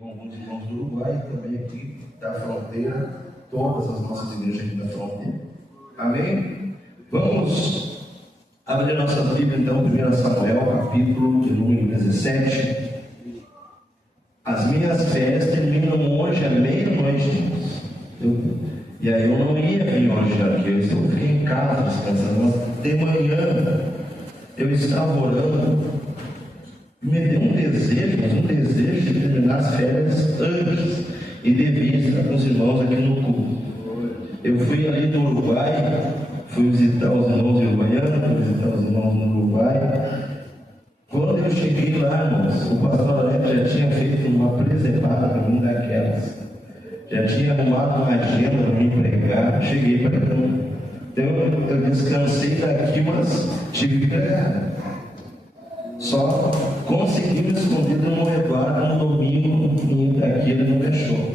com alguns irmãos do Uruguai e também aqui da fronteira, todas as nossas igrejas aqui da fronteira. Amém? Vamos abrir a nossa Bíblia então, 1 Samuel, capítulo de número 17. As minhas férias terminam hoje à meia-noite. E aí eu não ia vir hoje aqui, eu fiquei em casa descansando, mas de manhã eu estava orando e me deu um desejo de terminar as férias antes e de vir com os irmãos aqui no culto. Eu fui ali do Uruguai, fui visitar os irmãos uruguaianos, fui visitar os irmãos no Uruguai. Quando eu cheguei lá, irmãos, o pastor Alex já tinha feito uma presepada para mim daquelas. Já tinha arrumado uma agenda para me pregar. Cheguei para mim. Então eu descansei daqui, mas tive que pregar. Só consegui me esconder no resguardo no domingo e daqui ele não deixou.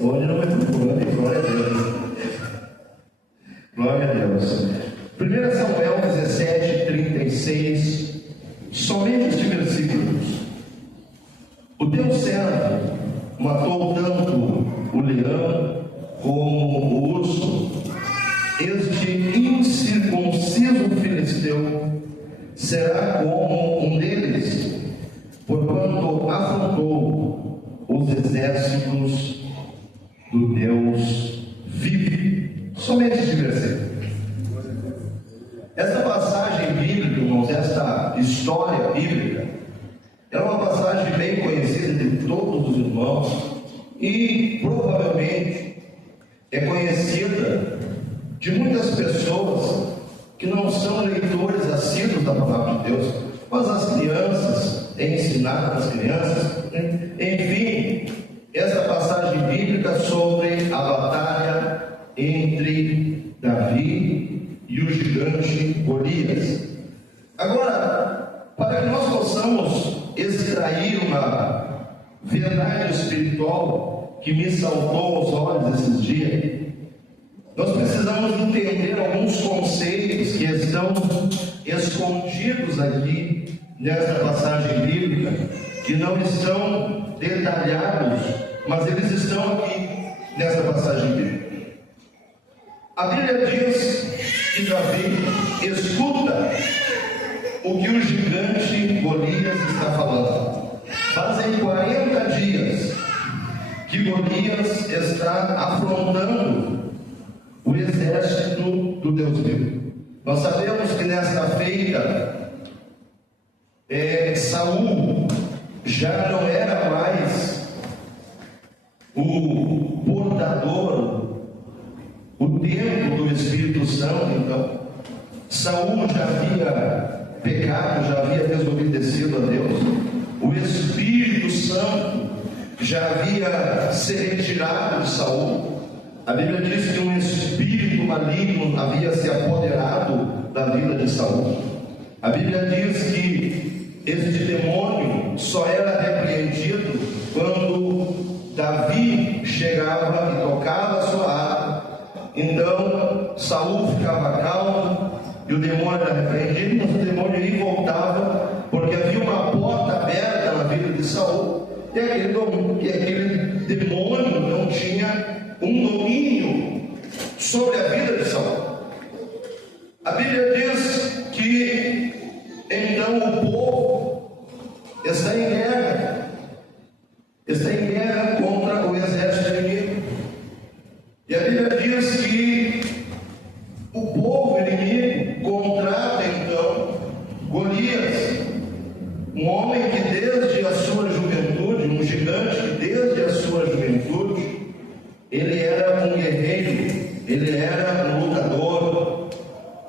Hoje não me procurando e glória a Deus. Glória a Deus. 1 Samuel 17, 36. Somente este versículo. O teu servo matou tanto o leão como o urso. Este incircunciso filisteu será como um deles, porquanto afrontou os exércitos do Deus vivo. Somente este versículo. Essa passagem bíblica, irmãos, esta história bíblica, é uma passagem bem conhecida de todos os irmãos e provavelmente é conhecida de muitas pessoas que não são leitores assíduos da palavra de Deus, mas as crianças, é ensinado para as crianças. Enfim, essa passagem bíblica sobre a batalha entre Davi e o gigante Golias. Agora, para que nós possamos extrair uma verdade espiritual que me saltou aos olhos esses dias, nós precisamos entender alguns conceitos que estão escondidos aqui nesta passagem bíblica, que não estão detalhados, mas eles estão aqui nesta passagem bíblica. A Bíblia diz que Davi escuta o que o gigante Golias está falando. Fazem 40 dias que Golias está afrontando o exército do Deus vivo. Nós sabemos que nesta feita Saul já não era mais o portador, o templo do Espírito Santo. Então Saul já havia pecado, já havia desobedecido a Deus. O Espírito Santo já havia se retirado de Saul. A Bíblia diz que um espírito maligno havia se apoderado da vida de Saul. A Bíblia diz que esse demônio só era repreendido quando Davi chegava e tocava a sua harpa. Então Saul ficava calmo e o demônio era repreendido, mas o demônio ia e voltava, porque havia uma porta aberta na vida de Saul, e aquele demônio não tinha um domínio sobre a vida de Saul. A Bíblia diz que então o povo está em guerra contra o exército inimigo. E a Bíblia diz que o povo inimigo contrata então Golias, um homem que desde a sua juventude, um gigante que desde a sua juventude, ele era um guerreiro, ele era um lutador.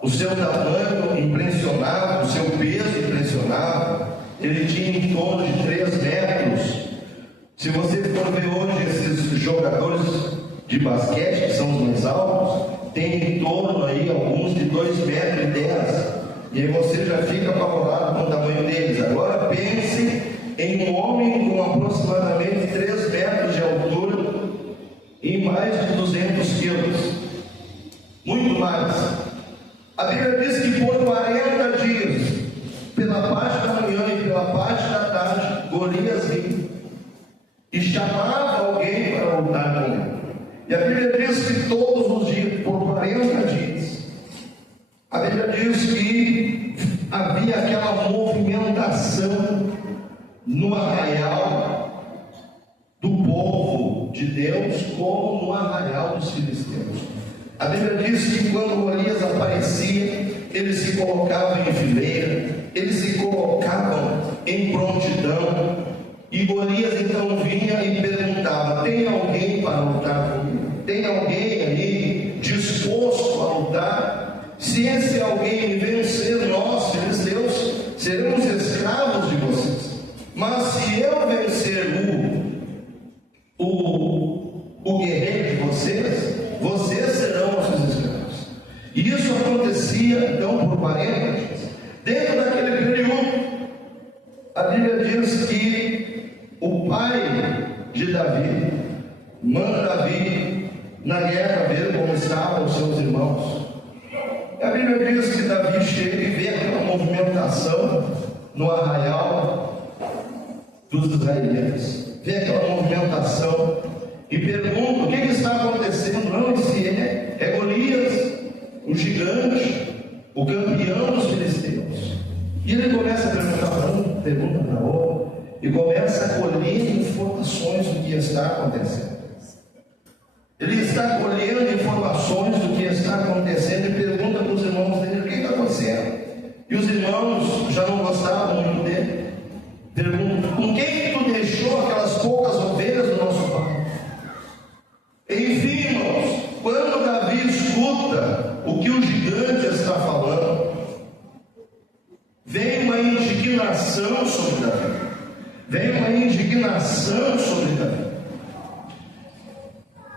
O seu tamanho impressionava, o seu peso impressionava. Ele tinha em torno de 3 metros. Se você for ver hoje esses jogadores de basquete, que são os mais altos, tem em torno aí alguns de 2,10 metros. E aí você já fica apavorado com o tamanho deles. Agora pense em um homem com aproximadamente 3 metros de altura e mais de 200 quilos. Muito mais. A Bíblia diz que por 40 dias, pela parte da manhã e pela parte da tarde, Golias vinha. e chamava alguém para lutar com ele. E a Bíblia diz que todos os dias, por 40 dias, a Bíblia diz que havia aquela movimentação no arraial do povo de Deus, como no arraial dos filisteus. A Bíblia diz que quando Golias aparecia, eles se colocavam em fileira, eles se colocavam em prontidão, e Golias então vinha e perguntava: tem alguém para lutar comigo? Tem alguém aí disposto a lutar? Se esse alguém vencer, nós, filisteus, seremos escravos de vocês. Mas se eu vencer o guerreiro de vocês, vocês serão nossos escravos. E isso acontecia então por 40 dias. Dentro daquele período, a Bíblia diz que o pai de Davi manda Davi na guerra ver como estavam os seus irmãos. A Bíblia diz que Davi chega e vê aquela movimentação no arraial dos israelitas, vê aquela movimentação e pergunta: o que está acontecendo? Não, se é Golias, o gigante, o campeão dos filisteus. E ele começa a perguntar para um, pergunta para outro, e começa a colher informações do que está acontecendo. Ele está colhendo informações do que está acontecendo e pergunta para os irmãos dele: o que está acontecendo? E os irmãos já não gostavam muito dele. Pergunta: com quem tu deixou aquelas poucas ovelhas do nosso pai? Enfim, irmãos, quando Davi escuta o que o gigante está falando, vem uma indignação sobre Davi. Vem uma indignação sobre Davi.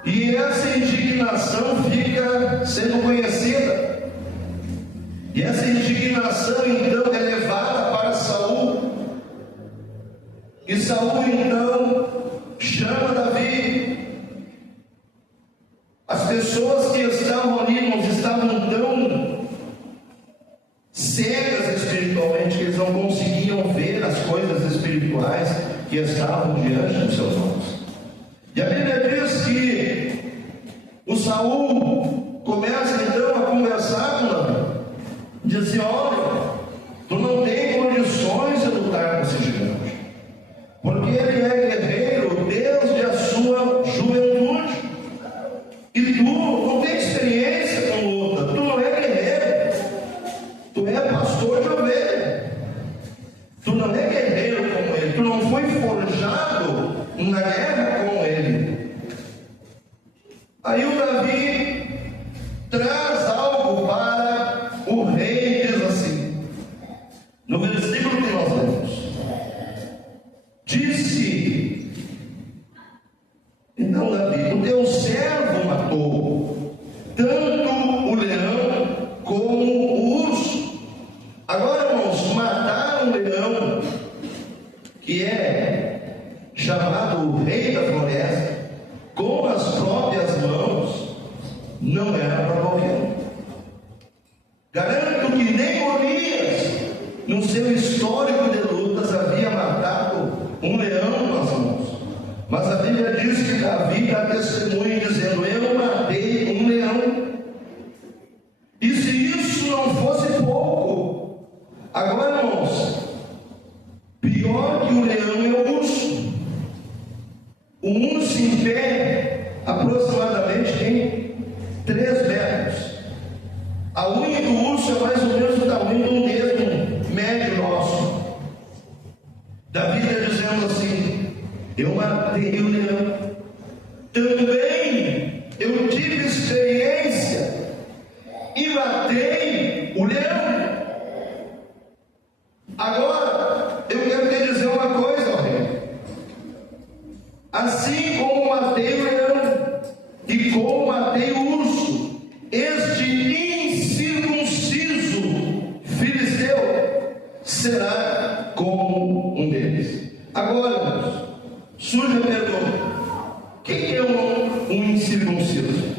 E essa indignação fica sendo conhecida. E essa indignação então é levada para Saul. E Saul então chama Davi. As pessoas que estavam ali, irmãos, estavam tão cegas espiritualmente que eles não conseguiam ver as coisas espirituais que estavam diante dos seus olhos. E a Bíblia diz que o Saul começa então a conversar com Davi. Diz assim: olha, tu não tem condições de lutar com esse gigante, porque ele é guerreiro desde a sua juventude, e tu não tem experiência com luta, tu não é guerreiro, tu é pastor de ovelha, tu não é guerreiro como ele, tu não foi forjado na guerra como ele. Aí o Davi traz algo para o rei, diz assim, no versículo que nós lemos: disse então Davi: o teu servo matou tanto o leão como o urso. Agora, irmãos, matar um leão, que é chamado o rei da floresta, com as próprias mãos, não era para qualquer um. Garanto que nem Golias, no seu histórico de lutas, havia matado um leão com as mãos. Mas a Bíblia diz que Davi dá testemunho dizendo: eu matei um leão. E se isso não fosse pouco, agora, irmãos, pior que o leão é o urso. O urso em pé aproximadamente tem 3 metros. A unha do urso é mais ou menos o tamanho de um dedo médio nosso. Davi está dizendo assim: eu matei o leão. Também eu tive experiência e matei o leão. Agora, eu quero te dizer uma coisa, ó rei. Assim como matei o leão e como matei o urso, este incircunciso filisteu será como um deles. Agora, surge a pergunta: quem é um incircunciso?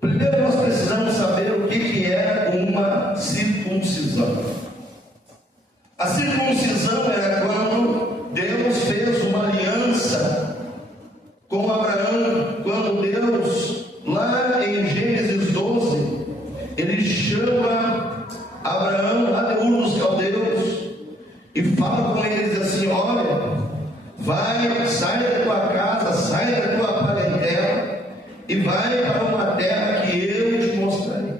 Primeiro nós precisamos saber o que é uma circuncisão. A circuncisão era quando Deus fez uma aliança sai da tua casa, sai da tua parentela e vai para uma terra que eu te mostrarei.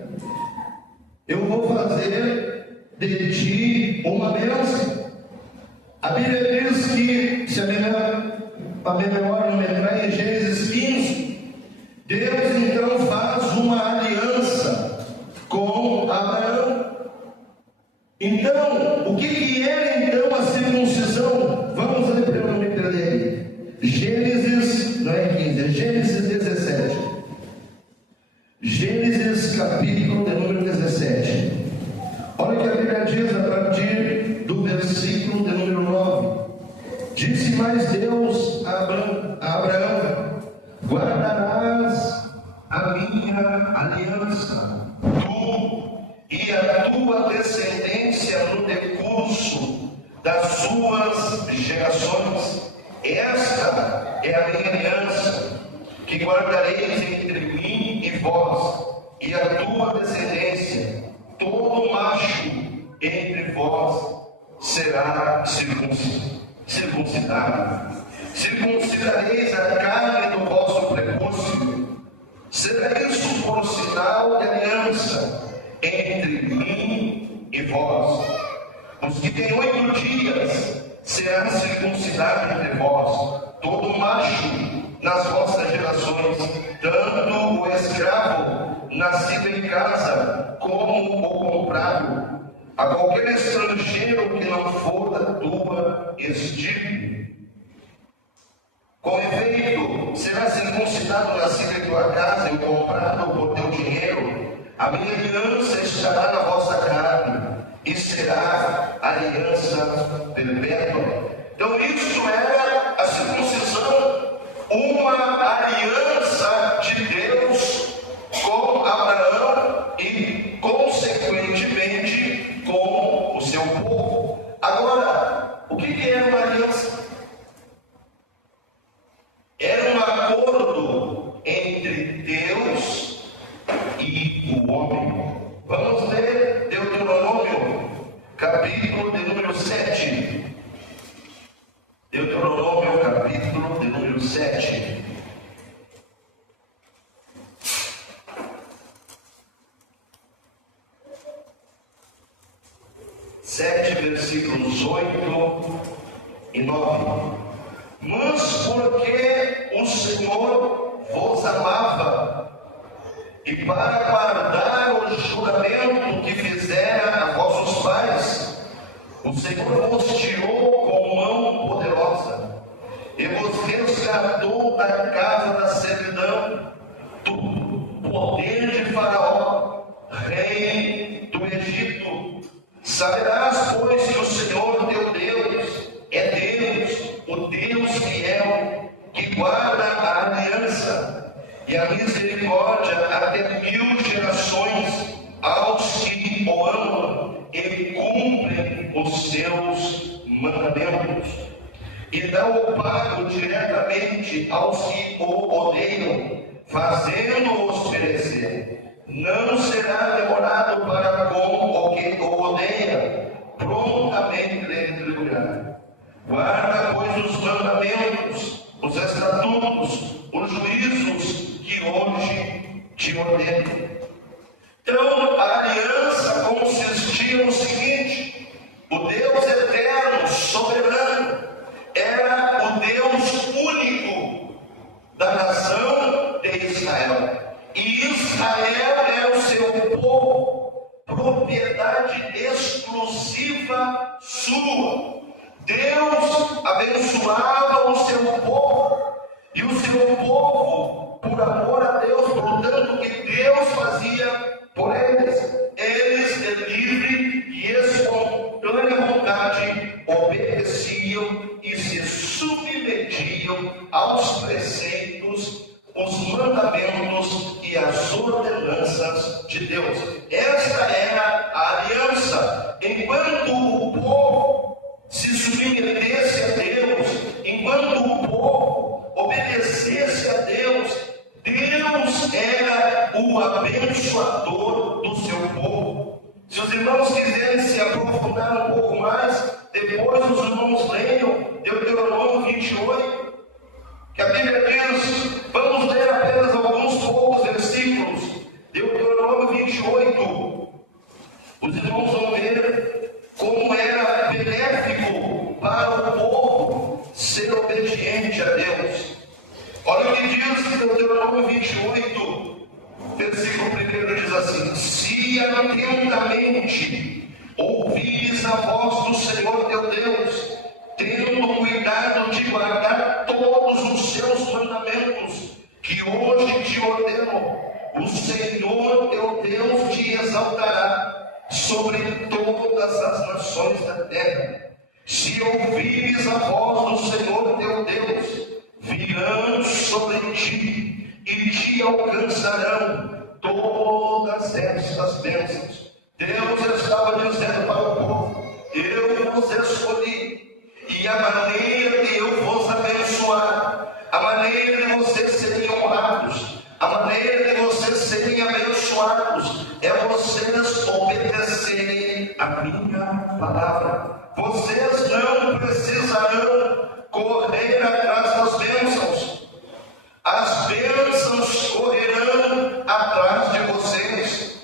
Eu vou fazer de ti uma bênção. A Bíblia diz que, se a memória não me trai, em Gênesis 15, Deus então faz uma aliança com Abraão. Então, o que era então a circuncisão? Vamos ler para eu não me perder. Gênesis, não é 15, é Gênesis 17. Gênesis capítulo de número 17. Olha o que a Bíblia diz a partir do versículo de número 9. Disse mais Deus a Abraão: guardarás a minha aliança, tu e a tua descendência no decurso das suas gerações. Esta é a minha aliança, que guardareis entre mim e vós, e a tua descendência. Todo macho entre vós será circuncidado. Circuncidareis a carne do vosso prepúcio. Será isso por sinal de aliança entre mim e vós. Os que têm 8 dias será circuncidado entre vós, todo macho nas vossas gerações, tanto o escravo nascido em casa, como o comprado, a qualquer estrangeiro que não for da tua estirpe. Com efeito, será circuncidado o nascido em tua casa e o comprado por teu dinheiro. A minha aliança estará na vossa carne, e será aliança perpétua. Então, isso era a circuncisão, uma aliança de Deus com Abraão e, consequentemente, com o seu povo. Agora, o que era uma aliança? Era um acordo entre Deus e o homem. Vamos ler Deuteronômio, capítulo de número 7. Deuteronômio, capítulo de número 7. Versículos 8 e 9. Mas porque o Senhor vos amava, e para guardar o juramento que fizera a vossos pais, o Senhor vos tirou com mão poderosa, e vos resgatou da casa da servidão, do poder de Faraó, rei do Egito. Saberás, pois, que o Senhor teu Deus é Deus, o Deus fiel, que guarda a aliança e a misericórdia até 1000 gerações aos que o amam e cumprem os seus mandamentos, e dá o pago diretamente aos que o odeiam, fazendo-os perecer. Não será demorado para com o que o odeia, prontamente lhe entregará. Guarda, pois, os mandamentos, os estatutos, os juízos que hoje te ordeno. Então, a aliança consistia no seguinte: o Deus eterno, soberano, era o Deus único da nação de Israel. E Israel era o seu povo, propriedade exclusiva sua. Deus abençoava o seu povo, e o seu povo, por amor a Deus, por tanto que Deus fazia por eles, eles de livre e espontânea vontade obedeciam e se submetiam aos preceitos, os mandamentos e as ordenanças de Deus. Esta era a aliança. Enquanto o povo se submetesse a Deus, enquanto o povo obedecesse a Deus, Deus era o abençoador do seu povo. Se os irmãos quiserem se aprofundar um pouco mais, depois os irmãos leiam Deuteronômio Deuteronômio 28, que a Bíblia diz, vamos ler apenas alguns poucos versículos. Deuteronômio 28, os irmãos vão ver como era benéfico para o povo ser obediente a Deus. Olha o que diz Deuteronômio 28, versículo 1 diz assim: se atentamente ouvires a voz do Senhor teu Deus, tendo cuidado de guardar todos os seus mandamentos, que hoje te ordeno, o Senhor teu Deus te exaltará sobre todas as nações da terra. Se ouvires a voz do Senhor teu Deus, virão sobre ti e te alcançarão todas estas bênçãos. Deus estava dizendo para o povo: eu vos escolhi, e a maneira de eu vos abençoar, a maneira de vocês serem honrados, a maneira de vocês serem abençoados, é vocês obedecerem a minha palavra. Vocês não precisarão correr atrás das bênçãos. As bênçãos correrão atrás de vocês.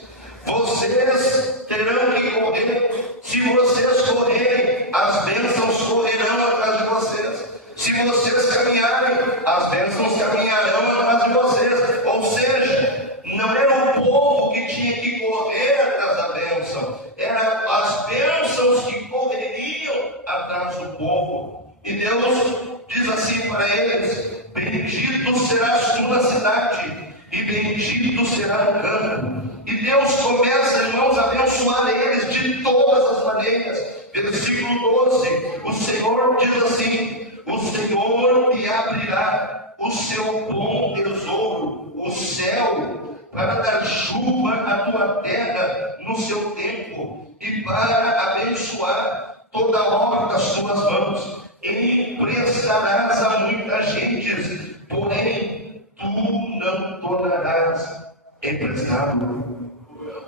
Vocês terão que correr. Se vocês correrem, as bênçãos correrão atrás de vocês. Se vocês caminharem, as bênçãos caminharão atrás de vocês. Ou seja, não era o povo que tinha que correr atrás da bênção, eram as bênçãos que correriam atrás do povo. E Deus diz assim para eles: bendito serás tu na cidade, e bendito será o campo. E Deus começa, irmãos, a abençoar eles de todas as maneiras. Versículo 12, o Senhor diz assim: o Senhor te abrirá o seu bom tesouro, o céu, para dar chuva à tua terra no seu tempo, e para abençoar toda a obra das tuas mãos. Emprestarás a muita gente, porém tu não tornarás emprestado.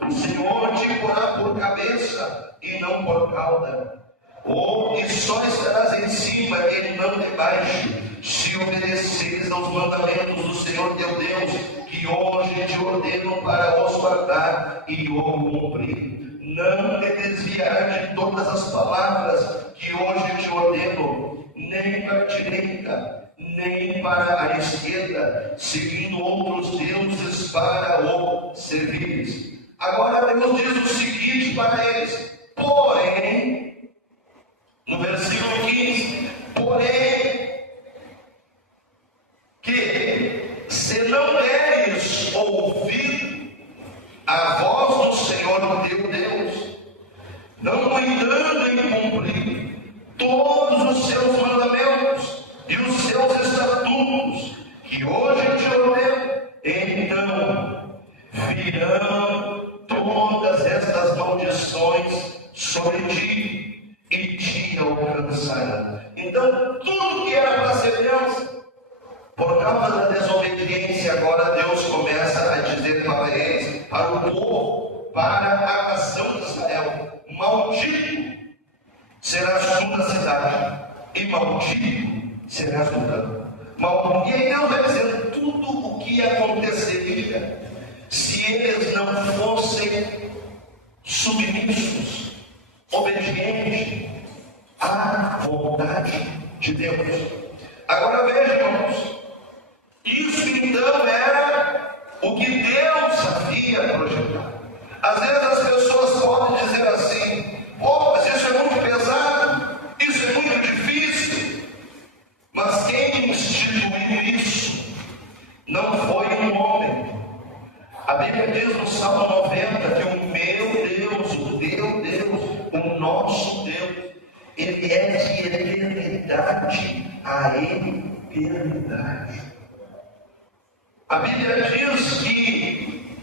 O Senhor te porá por cabeça e não por cauda, e só estarás em cima e não debaixo, se obedeceres aos mandamentos do Senhor teu Deus, que hoje te ordeno para os guardar e o cumprir. Não te desviar de todas as palavras que hoje te ordeno, nem para a direita, nem para a esquerda, seguindo outros deuses para o servires. Agora Deus diz o seguinte para eles: porém, no versículo 15, porém, que se não deres ouvido a voz do Senhor teu Deus, não cuidando em cumprir todos os seus mandamentos e os seus estatutos, que hoje te ordeno, então virão todas estas maldições sobre ti e te alcançarão. Então, tudo que era para ser bênção, por causa da desobediência, agora Deus começa a dizer para eles, para o povo, para a nação de Israel: maldito serás tu na cidade, e maldito serás no campo. E aí Deus vai dizendo tudo o que aconteceria se eles não fossem submissos, obedientes à vontade de Deus. Agora vejam, irmãos, isso então era o que Deus havia projetado. Às vezes as pessoas podem dizer assim: mas isso é muito pesado, isso é muito difícil. Mas quem instituiu isso não foi um homem. A Bíblia diz no Salmo 90 que o meu Deus, o teu Deus, o nosso Deus, Ele é de eternidade a eternidade. A Bíblia diz que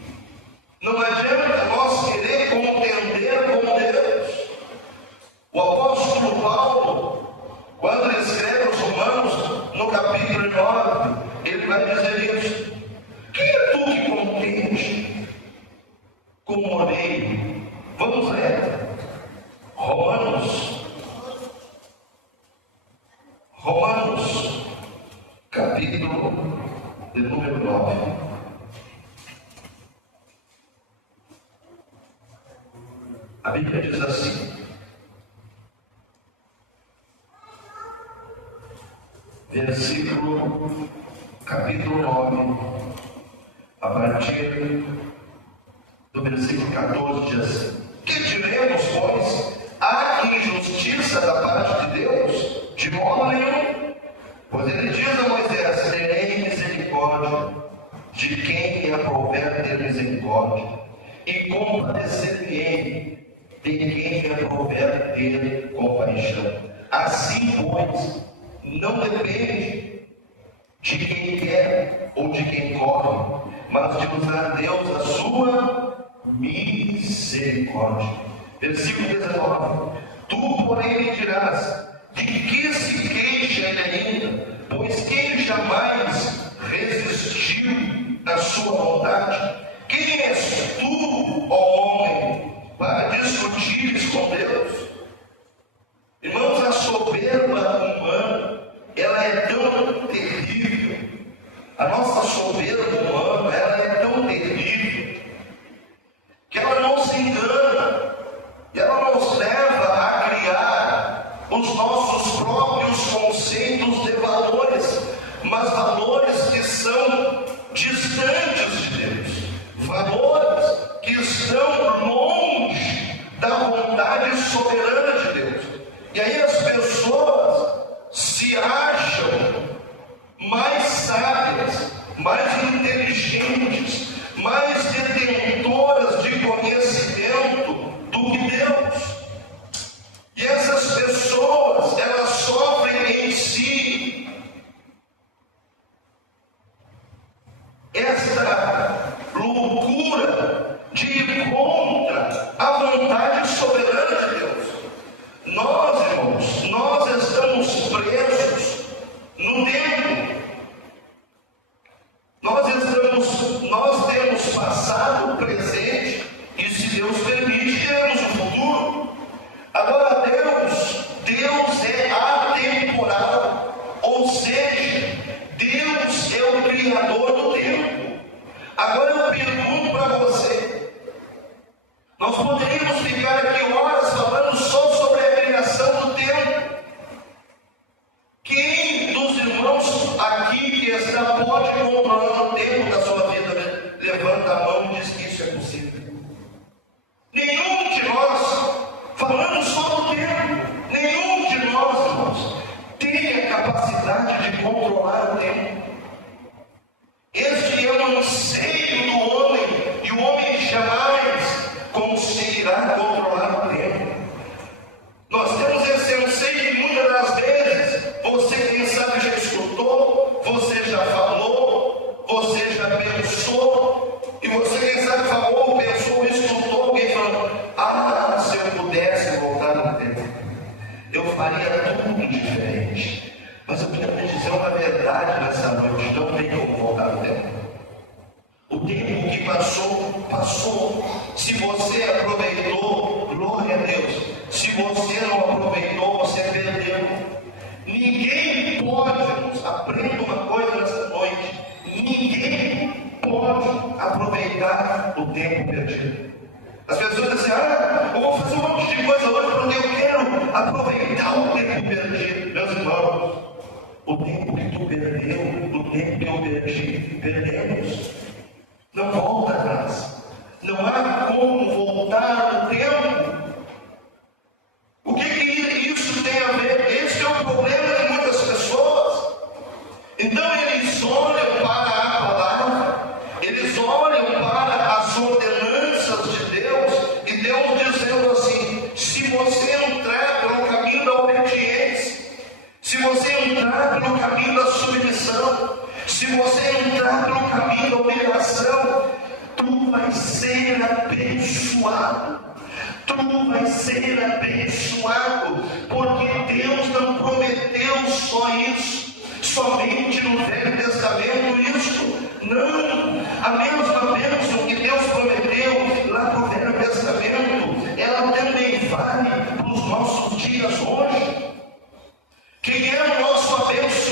não adianta nós querer contender com Deus. O apóstolo Paulo, quando ele escreve aos Romanos, no capítulo 9, ele vai dizer isso: quem é tu que contende com o oleiro? Vamos ler Romanos Romanos, capítulo de número 9. A Bíblia diz assim, capítulo 9, a partir do versículo 14, diz assim: que diremos, pois? Há injustiça da parte de Deus? De modo nenhum. Pois ele diz a Moisés: terei misericórdia de quem me aprouver ter misericórdia, e compadecer-me-ei de quem me aprouver ter compaixão. Assim, pois, não depende de quem quer ou de quem corre, mas de usar Deus a sua misericórdia. Versículo 19: tu, porém, me dirás: de que se queixa ele ainda? Pois quem jamais resistiu à sua vontade? Quem és tu, ó homem, para discutires com Deus? Irmãos, a soberba humana, ela é tão terrível. A nossa soberba humana, ela é tão terrível que ela não se engana, e ela nos leva a criar os nossos próprios conceitos de valores, mas valores que são distantes de Deus, valores que estão longe da vontade soberana de Deus. E aí as pessoas se acham mais sábias, mais inteligentes, mais detentoras de conhecimento do que Deus. E essas pessoas, elas sofrem em si esta loucura de ir contra a vontade soberana de Deus. Nós, irmãos, nós estamos presos no tempo. Nós temos passado, presente, e se Deus permite, teremos o futuro. Agora Deus é atemporal, ou seja, Deus é o Criador do tempo. Agora eu pergunto para você, nós poderíamos ficar aqui horas falando só sobre a criação do tempo. Quem dos irmãos aqui que está pode controlar o tempo da sua vida? Levanta a mão e diz que isso é possível. Nenhum de nós, falando só do tempo, nenhum de nós, irmãos, tem a capacidade de controlar o tempo. Este é o anseio do homem, e o homem jamais conseguirá controlar o tempo. Nós temos esse anseio e muitas das vezes, você quem sabe já escutou, você já falou, você já pensou, e você quem sabe falou, pensou, escutou alguém falando: ah, se eu pudesse voltar no tempo, eu faria tudo diferente. Mas eu quero te dizer uma verdade nessa noite: não tem como voltar no tempo. O tempo que passou, passou. Se você aproveitou, glória a Deus. Se você não aproveitou, você perdeu. Ninguém pode, aprenda uma coisa nessa noite: ninguém pode aproveitar o tempo perdido. As pessoas dizem: ah, eu vou fazer um monte de coisa hoje porque eu quero aproveitar o tempo perdido. Meus irmãos, o tempo que tu perdeu, o tempo que eu perdi, perdemos. Não volta atrás. Não há como voltar o tempo. O que isso tem a ver? Esse é o problema de muitas pessoas. Então eles olham para a palavra, eles olham para as ordenanças de Deus, e Deus dizendo assim: se você entrar pelo caminho da obediência, se você entrar pelo caminho da submissão, se você entrar pelo caminho da humilhação, tu vai ser abençoado. Tu vai ser abençoado, porque Deus não prometeu só isso, somente no Velho Testamento isso. Não, a mesma bênção que Deus prometeu lá no Velho Testamento, ela também vale para os nossos dias hoje. Quem é o nosso abençoado?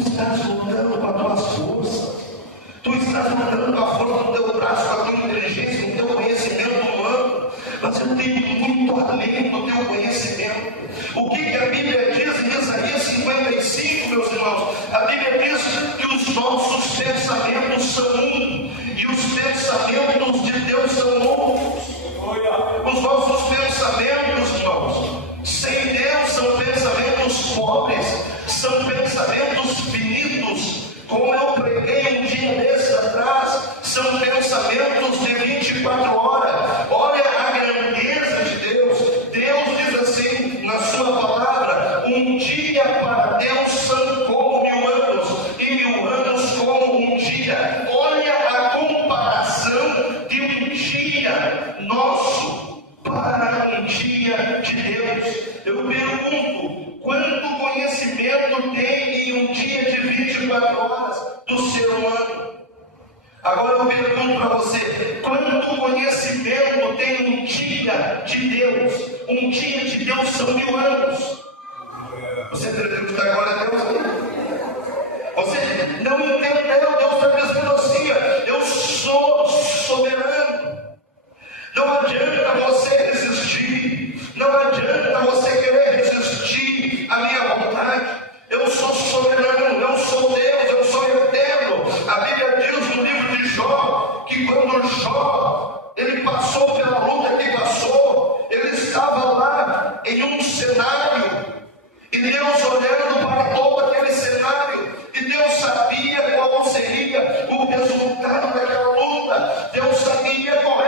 estás lutando com as tuas forças, tu estás lutando com a força do teu braço, com a tua inteligência, com o teu conhecimento humano, mas eu tenho muito além do teu conhecimento. O que a Bíblia diz em Isaías 55, meus irmãos? A Bíblia diz que os nossos pensamentos são um, e os pensamentos de Deus são outros. Os nossos pensamentos, irmãos, sem Deus são pensamentos pobres, são pensamentos finitos. Como eu preguei um dia desses atrás, são pensamentos de 24 horas. Olha a grandeza de Deus. Deus diz assim na sua palavra: um dia para Deus são como 1000 anos, e 1000 anos como um dia. Olha a comparação de um dia nosso para um dia de Deus. Eu pergunto, quanto conhecimento tem em um dia de 24 horas do ser humano? Agora eu pergunto para você, quanto conhecimento tem um dia de Deus? Um dia de Deus são 1000 anos. Você acredita agora a Deus aqui? Você não entendeu? Deus está dizendo assim: eu sou soberano. Não adianta você resistir, não adianta você querer resistir à minha vontade. Eu sou soberano, eu sou Deus, eu sou eterno. A Bíblia diz no livro de Jó que quando Jó ele passou pela luta que passou, ele estava lá em um cenário, e Deus olhando para todo aquele cenário, e Deus sabia qual seria o resultado daquela luta. Deus sabia qual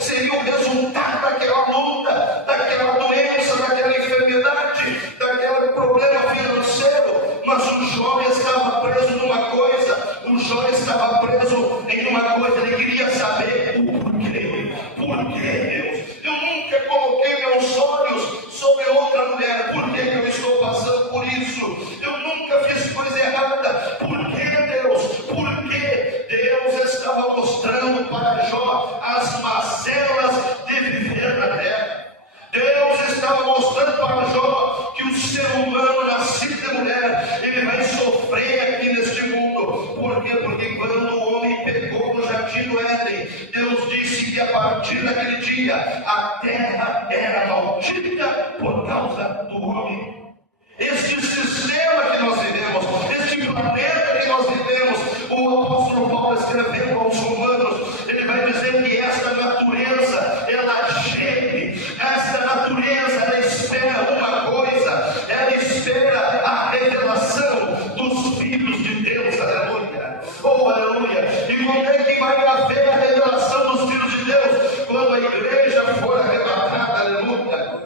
seria o resultado daquela luta, daquela doença, daquela enfermidade, daquele problema financeiro. Mas o Jó estava preso numa coisa, o Jó estava preso em uma coisa, ele queria saber o porquê. Por que, Deus? Eu nunca coloquei meus olhos sobre outra mulher, por que eu estou passando por isso? Eu nunca fiz coisa errada, por que, Deus? Por que? Deus estava mostrando para Jó as mazelas de viver na terra. Deus estava mostrando para Jó que o ser humano nascido de mulher, ele vai sofrer aqui neste mundo. Por quê? Porque quando o homem pecou no jardim do Éden, Deus disse que a partir daquele dia a terra era maldita por causa do homem. Este sistema que nós vivemos, este planeta que nós vivemos, o apóstolo Paulo escrevendo aos Romanos, ele vai dizer que esta natureza, ela geme, esta natureza, ela espera uma coisa, ela espera a revelação dos filhos de Deus, aleluia, oh aleluia. E quando é que vai haver a revelação dos filhos de Deus? Quando a igreja for arrebatada, aleluia.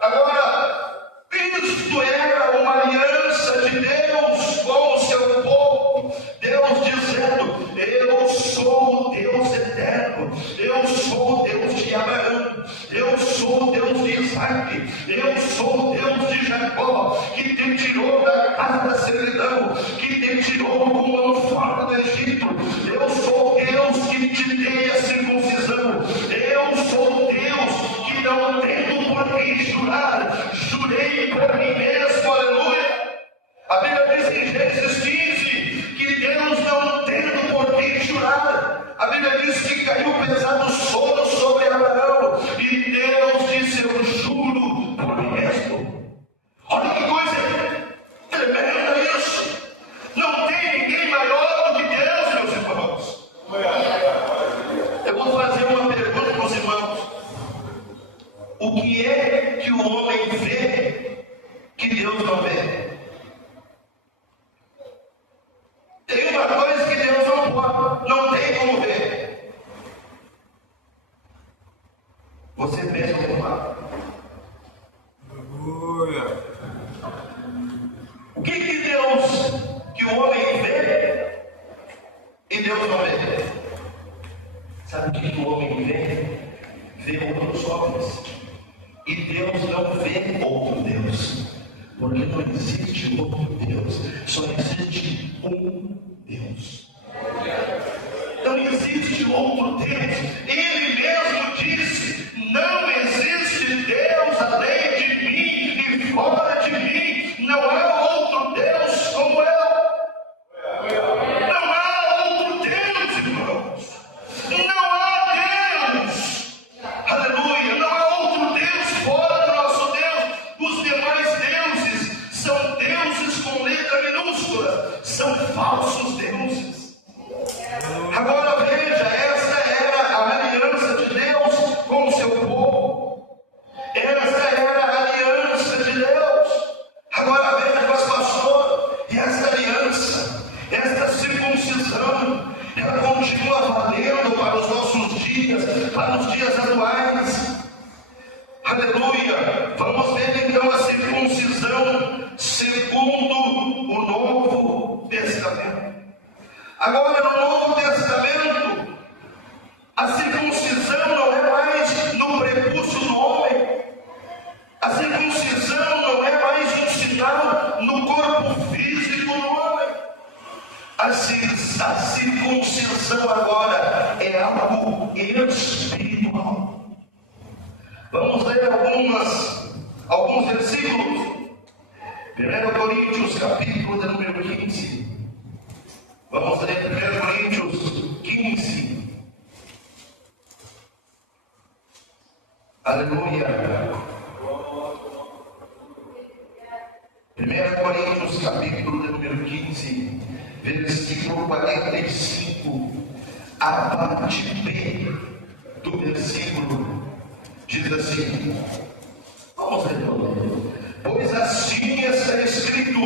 Agora, isto era uma aliança de Deus com o seu povo. Deus dizendo: eu sou o Deus eterno, eu sou o Deus de Abraão, eu sou o Deus de Isaac, eu sou o Deus de Jacó, que te tirou da casa da servidão, que te tirou com mão forte do Egito. Eu sou o Deus que te dei a circuncisão, eu sou o Deus que não tenho por que jurar, jurei por mim mesmo, aleluia. A Bíblia diz em Gênesis 15 que Deus não tendo por que jurar. A Bíblia diz que caiu pesado sono sobre Abraão, e Deus disse: eu juro por mim mesmo. Olha que coisa tremenda isso. Não tem ninguém maior do que Deus, meus irmãos. Eu vou fazer uma pergunta para os irmãos: o que é que o homem vê que Deus não vê? Tem uma coisa que Deus não tem como ver. Você pensa como lá? O que Deus, que o homem vê e Deus não vê? Sabe o que o homem vê? Vê outros homens. E Deus não vê outro Deus, porque não existe outro Deus, só existe um Deus. Não existe outro Deus. Ele mesmo disse: não existe Deus além de mim, e fora de mim não há outro Deus como eu. circuncisão, ela continua valendo para os nossos dias, para os dias atuais. Aleluia! Vamos ver então a circuncisão segundo o Novo Testamento. Agora, no Novo Testamento, a circuncisão não é mais no prepúcio do homem. A circuncisão não é mais um sinal no corpo físico do homem. A circuncisão agora é algo espiritual. Vamos ler alguns versículos. 1 Coríntios, capítulo de número 15. Vamos ler 1 Coríntios 15. Aleluia. 1 Coríntios, capítulo de número 15, versículo 45. A parte B do versículo diz assim, vamos ler, pois assim está escrito,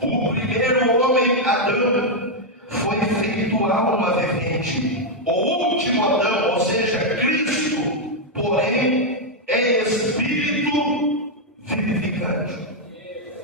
o primeiro homem, Adão, foi feito alma vivente, o último Adão, ou seja, Cristo, porém, é espírito vivificante.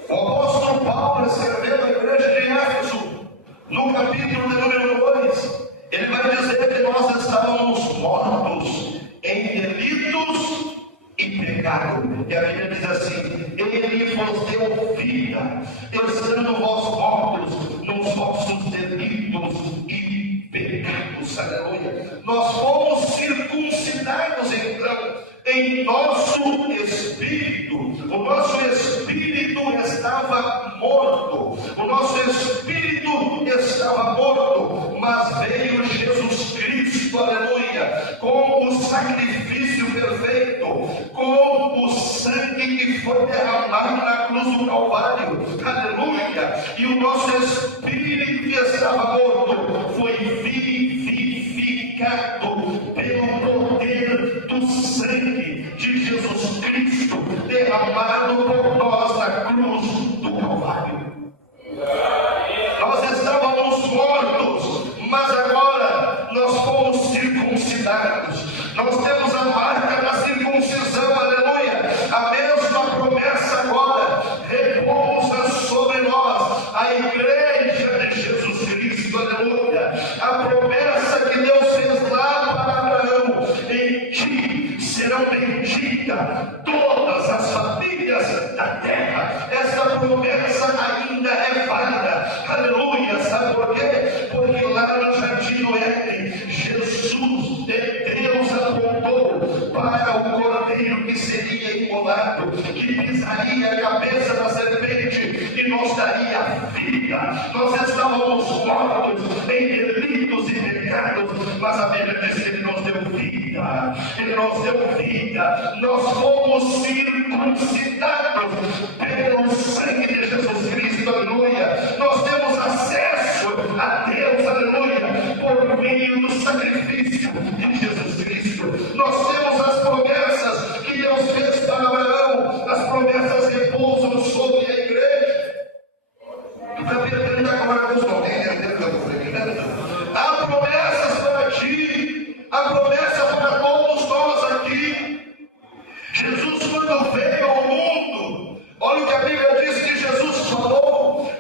O apóstolo Paulo, escrevendo à igreja de Éfeso, no capítulo de número 2, ele vai dizer que nós estávamos mortos em delitos e pecado. E a Bíblia diz assim, ele vos deu vida, estando vós mortos nos vossos delitos e pecados. Aleluia. Nós fomos circuncidados então em nosso espírito. O nosso espírito estava morto, o nosso espírito estava morto, mas veio Jesus Cristo, aleluia, com o sacrifício perfeito, com o sangue que foi derramado na cruz do Calvário, aleluia, e o nosso espírito que estava morto foi vivificado pelo poder do sangue de Jesus Cristo derramado por nós na cruz do Calvário. Nós estávamos mortos, mas agora nós fomos circuncidados. Nós temos a marca da circuncisão, aleluia. A mesma promessa agora repousa sobre nós, a igreja de Jesus Cristo, aleluia. A promessa que Deus fez lá para Abraão, em ti serão benditas todas as famílias da terra. Essa promessa ainda é válida, aleluia. Sabe por quê? Porque lá no jardim do Éden, Jesus, Deus apontou para o cordeiro que seria imolado, que pisaria a cabeça da serpente e nos daria vida. Nós estávamos mortos em delitos e pecados, mas a Bíblia diz que Ele nos deu vida. Ele nos deu vida. Nós fomos circuncidados pelo sangue de Jesus Cristo, aleluia. Nós temos acesso a Deus, aleluia, por meio do sacrifício de Jesus Cristo. Nós temos as promessas que Deus fez para Abraão. As promessas repousam sobre a igreja. Tu está perdendo agora com os momentos, entendeu que eu estou pregando? Há promessas para ti, há promessa para todos nós aqui. Jesus, quando veio ao mundo, olha o que a Bíblia diz que Jesus falou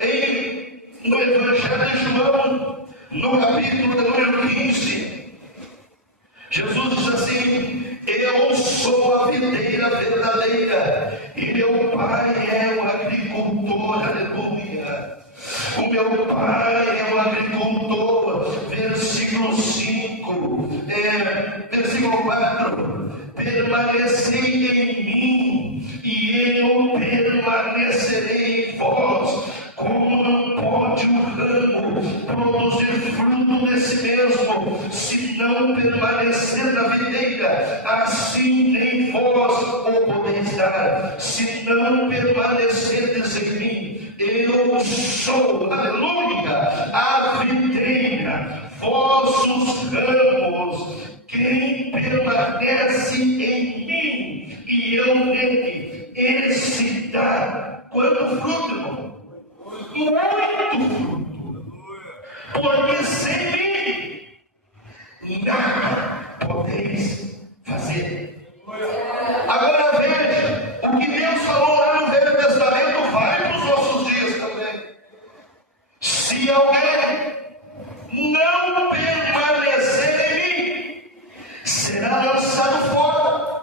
no Evangelho de João, no capítulo número 15. Jesus diz assim: eu sou a videira verdadeira e meu pai é o agricultor, aleluia. O meu pai é o agricultor. Versículo 5, versículo 4: permanecei em mim e eu permanecerei em vós. Como não pode o ramo produzir fruto desse mesmo, se não permanecer na videira, assim nem vós o podeis dar, se não permanecerdes em mim. Eu sou, aleluia, a videira, vossos ramos. Quem permanece em mim e eu nele, esse dá quanto fruto, irmão? Muito fruto. porque sem mim nada podeis fazer. Agora veja, o que Deus falou lá no Velho Testamento vale para os nossos dias também. Se alguém não permanecer em mim, será lançado fora,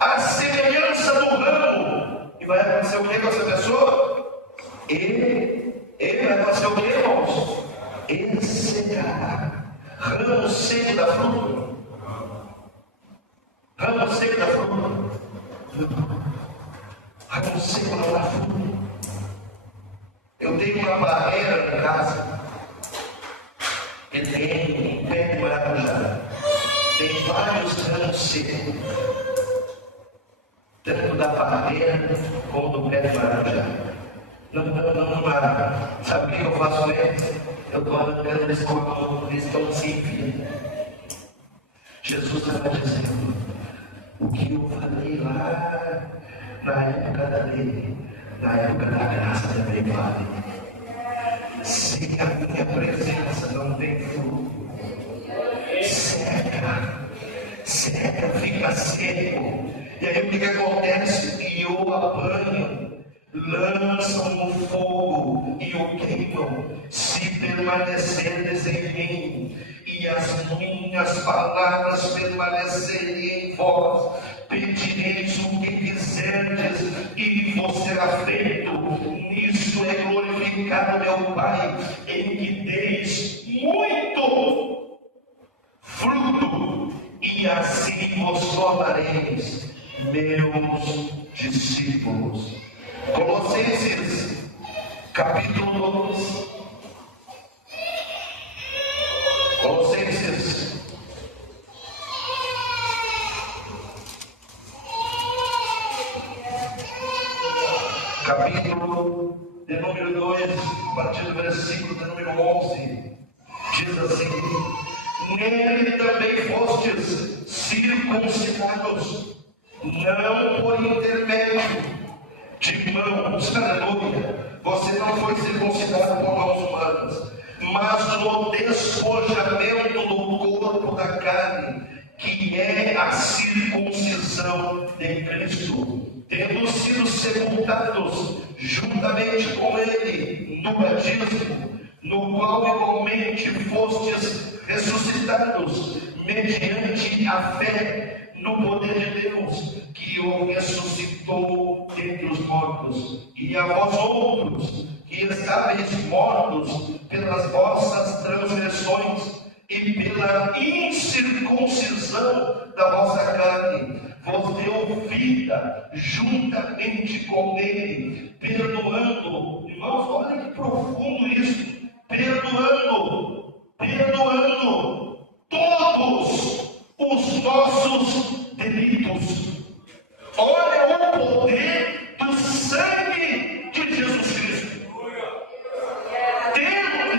a semelhança do ramo. E vai acontecer o que com essa pessoa? Ele vai acontecer o que, irmãos? Ele secará. Ramo seco da fruta. Ramo seco da fruta. Ramo seco não dá fruta. Eu tenho uma barreira em casa. E tem um pé de maracujá. Tem vários ramos secos. Tanto da barreira como do pé de maracujá. Não, sabe o que eu faço com eles? Eu estou andando, eles estão se enfiando. Jesus estava dizendo o que eu falei lá na época da lei, na época da graça também vale. Sem a minha presença não tem fruto. Seca, fica seco. E aí o que acontece? E eu apanho. Lançam no fogo e o queimam, se permanecerdes em mim, e as minhas palavras permanecerem em vós, pedireis o que quiserdes, e vos será feito. Nisso é glorificado meu Pai, em que deis muito fruto, e assim vos tornareis meus discípulos. Colossenses, capítulo 2. Colossenses, capítulo de número 2, a partir do versículo de número 11, diz assim: nele também fostes circuncidados, não por intermédio de mãos, aleluia. Você não foi circuncidado por mãos humanas, mas no despojamento do corpo da carne, que é a circuncisão de Cristo, tendo sido sepultados juntamente com ele no batismo, no qual igualmente fostes ressuscitados mediante a fé no poder de Deus, que o ressuscitou dentre os mortos, e a vós outros, que estáveis mortos pelas vossas transgressões e pela incircuncisão da vossa carne, vos deu vida juntamente com ele, perdoando. Irmãos, olha que profundo isso. Perdoando todos os nossos delitos. Olha o poder do sangue de Jesus Cristo.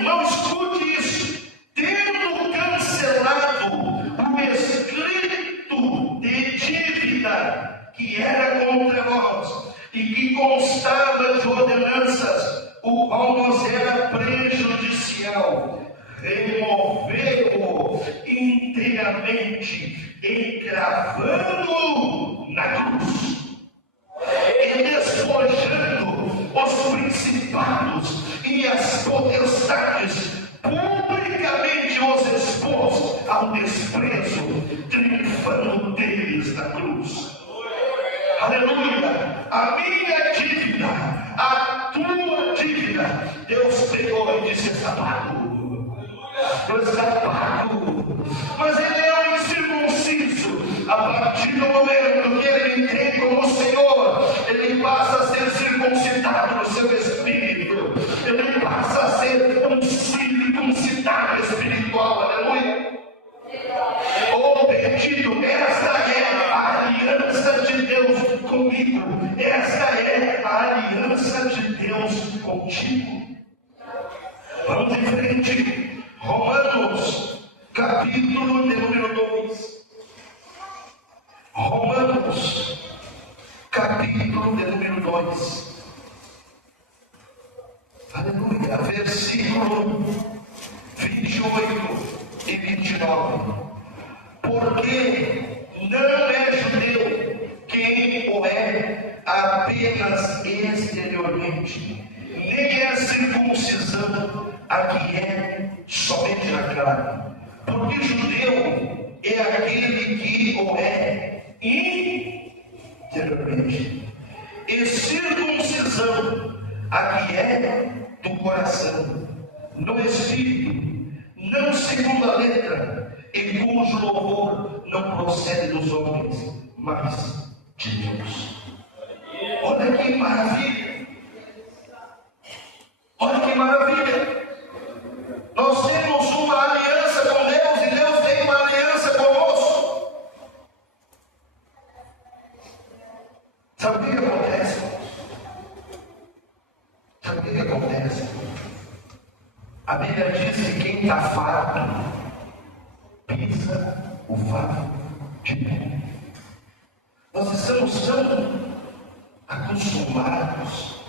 Não escute isso. Tendo cancelado o escrito de dívida que era contra nós e que constava de ordenanças, o qual nos era prejudicial, removeu-o inteiramente, encravando na cruz e despojando os principados e as potestades, publicamente os expôs ao desprezo, triunfando deles na cruz. Aleluia! A minha dívida, a tua dívida, Deus pegou e disse: está pago. Está pago. Mas ele é um incircunciso. A partir do momento que ele entende como Senhor, ele passa a ser circuncidado no seu espírito. Ele passa a ser um circuncidado espiritual. Aleluia! Oh, bendito, esta é a aliança de Deus comigo. Esta é a aliança de Deus contigo. Vamos em frente. Romanos, capítulo de número 2. Romanos, capítulo de número 2. Aleluia. Versículo 20. 28 e 29. Porque não é judeu quem o é apenas exteriormente, nem é circuncisão a que é somente na carne. Porque judeu é aquele que o é interiormente, e circuncisão a que é do coração, no espírito, não segundo a letra, em cujo louvor não procede dos homens, mas de Deus. Olha que maravilha! Olha que maravilha! Nós temos uma aliança com Deus e Deus tem uma aliança conosco. Sabe o que acontece? Sabe o que acontece? A Bíblia diz que quem está farto pisa o fardo de Deus. Nós estamos tão acostumados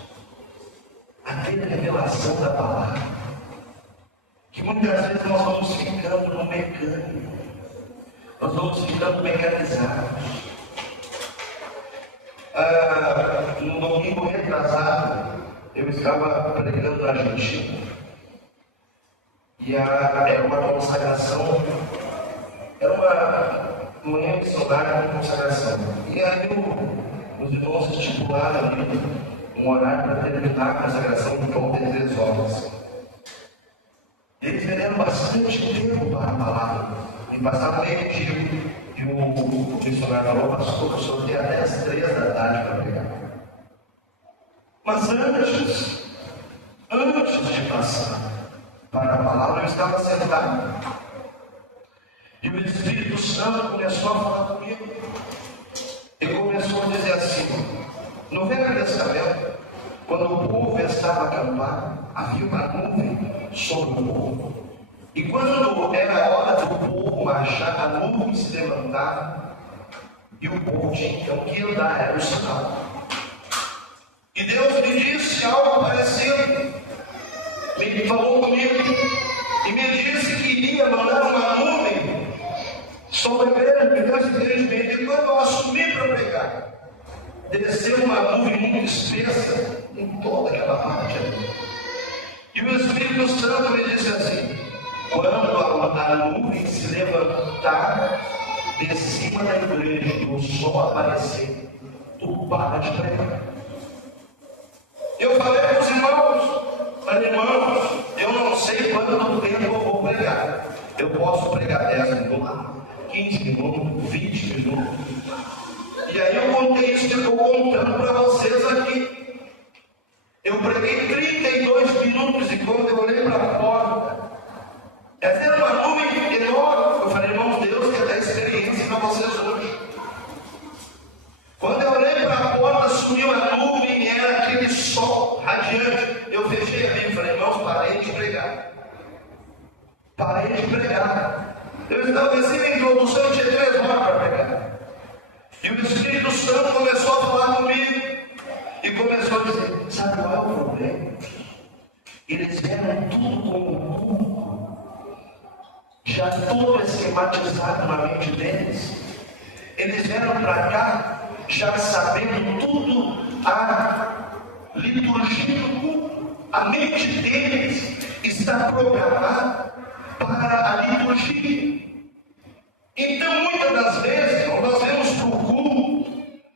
a ter a revelação da palavra, que muitas vezes nós vamos ficando no mecânico, nós vamos ficando mecanizados. No domingo retrasado, eu estava pregando na Argentina, e era uma consagração, era uma manhã missionária com consagração. E aí os irmãos estipularam ali um horário para terminar a consagração por volta de 3 horas. Eles deram bastante tempo para a palavra. E passaram meio dia e o missionário falou: pastor, o senhor tem até as 3 da tarde para pregar. Mas antes de passar para a palavra, eu estava sentado. E o Espírito Santo começou a falar comigo. E começou a dizer assim: no Velho Testamento, quando o povo estava acampado, havia uma nuvem sobre o povo. E quando era a hora do povo marchar, a nuvem se levantava e o povo tinha então que andar, era o sinal. E Deus me disse algo parecido. Ele falou comigo e me disse que iria mandar uma nuvem sobre a igreja, Deus infelizmente. E quando eu assumi para pregar, desceu uma nuvem muito espessa em toda aquela parte ali. E o Espírito Santo me disse assim: quando a nuvem se levantar de cima da igreja e o sol aparecer, tu para de pregar. Eu falei para os irmãos: eu não sei quanto tempo eu vou pregar. Eu posso pregar 10 minutos, 15 minutos, 20 minutos. E aí eu contei isso que eu estou contando para vocês aqui. Eu preguei 32 minutos e quando eu olhei para a porta, essa era uma nuvem enorme. Eu falei: irmãos, Deus quer dar experiência para vocês hoje. Quando eu olhei para a porta, sumiu a nuvem e era aquele sol radiante. Eu fechei a Bíblia e falei: irmãos, parei de pregar. Parei de pregar. Eu estava descendo a introdução e tinha 3 horas para pregar. E o Espírito Santo começou a falar comigo. E começou a dizer: sabe qual é o problema? Eles vieram tudo como burro, já todo esquematizado na mente deles. Eles vieram para cá já sabendo tudo a liturgia do culto. A mente deles está programada para a liturgia. Então, muitas das vezes, nós vemos para o culto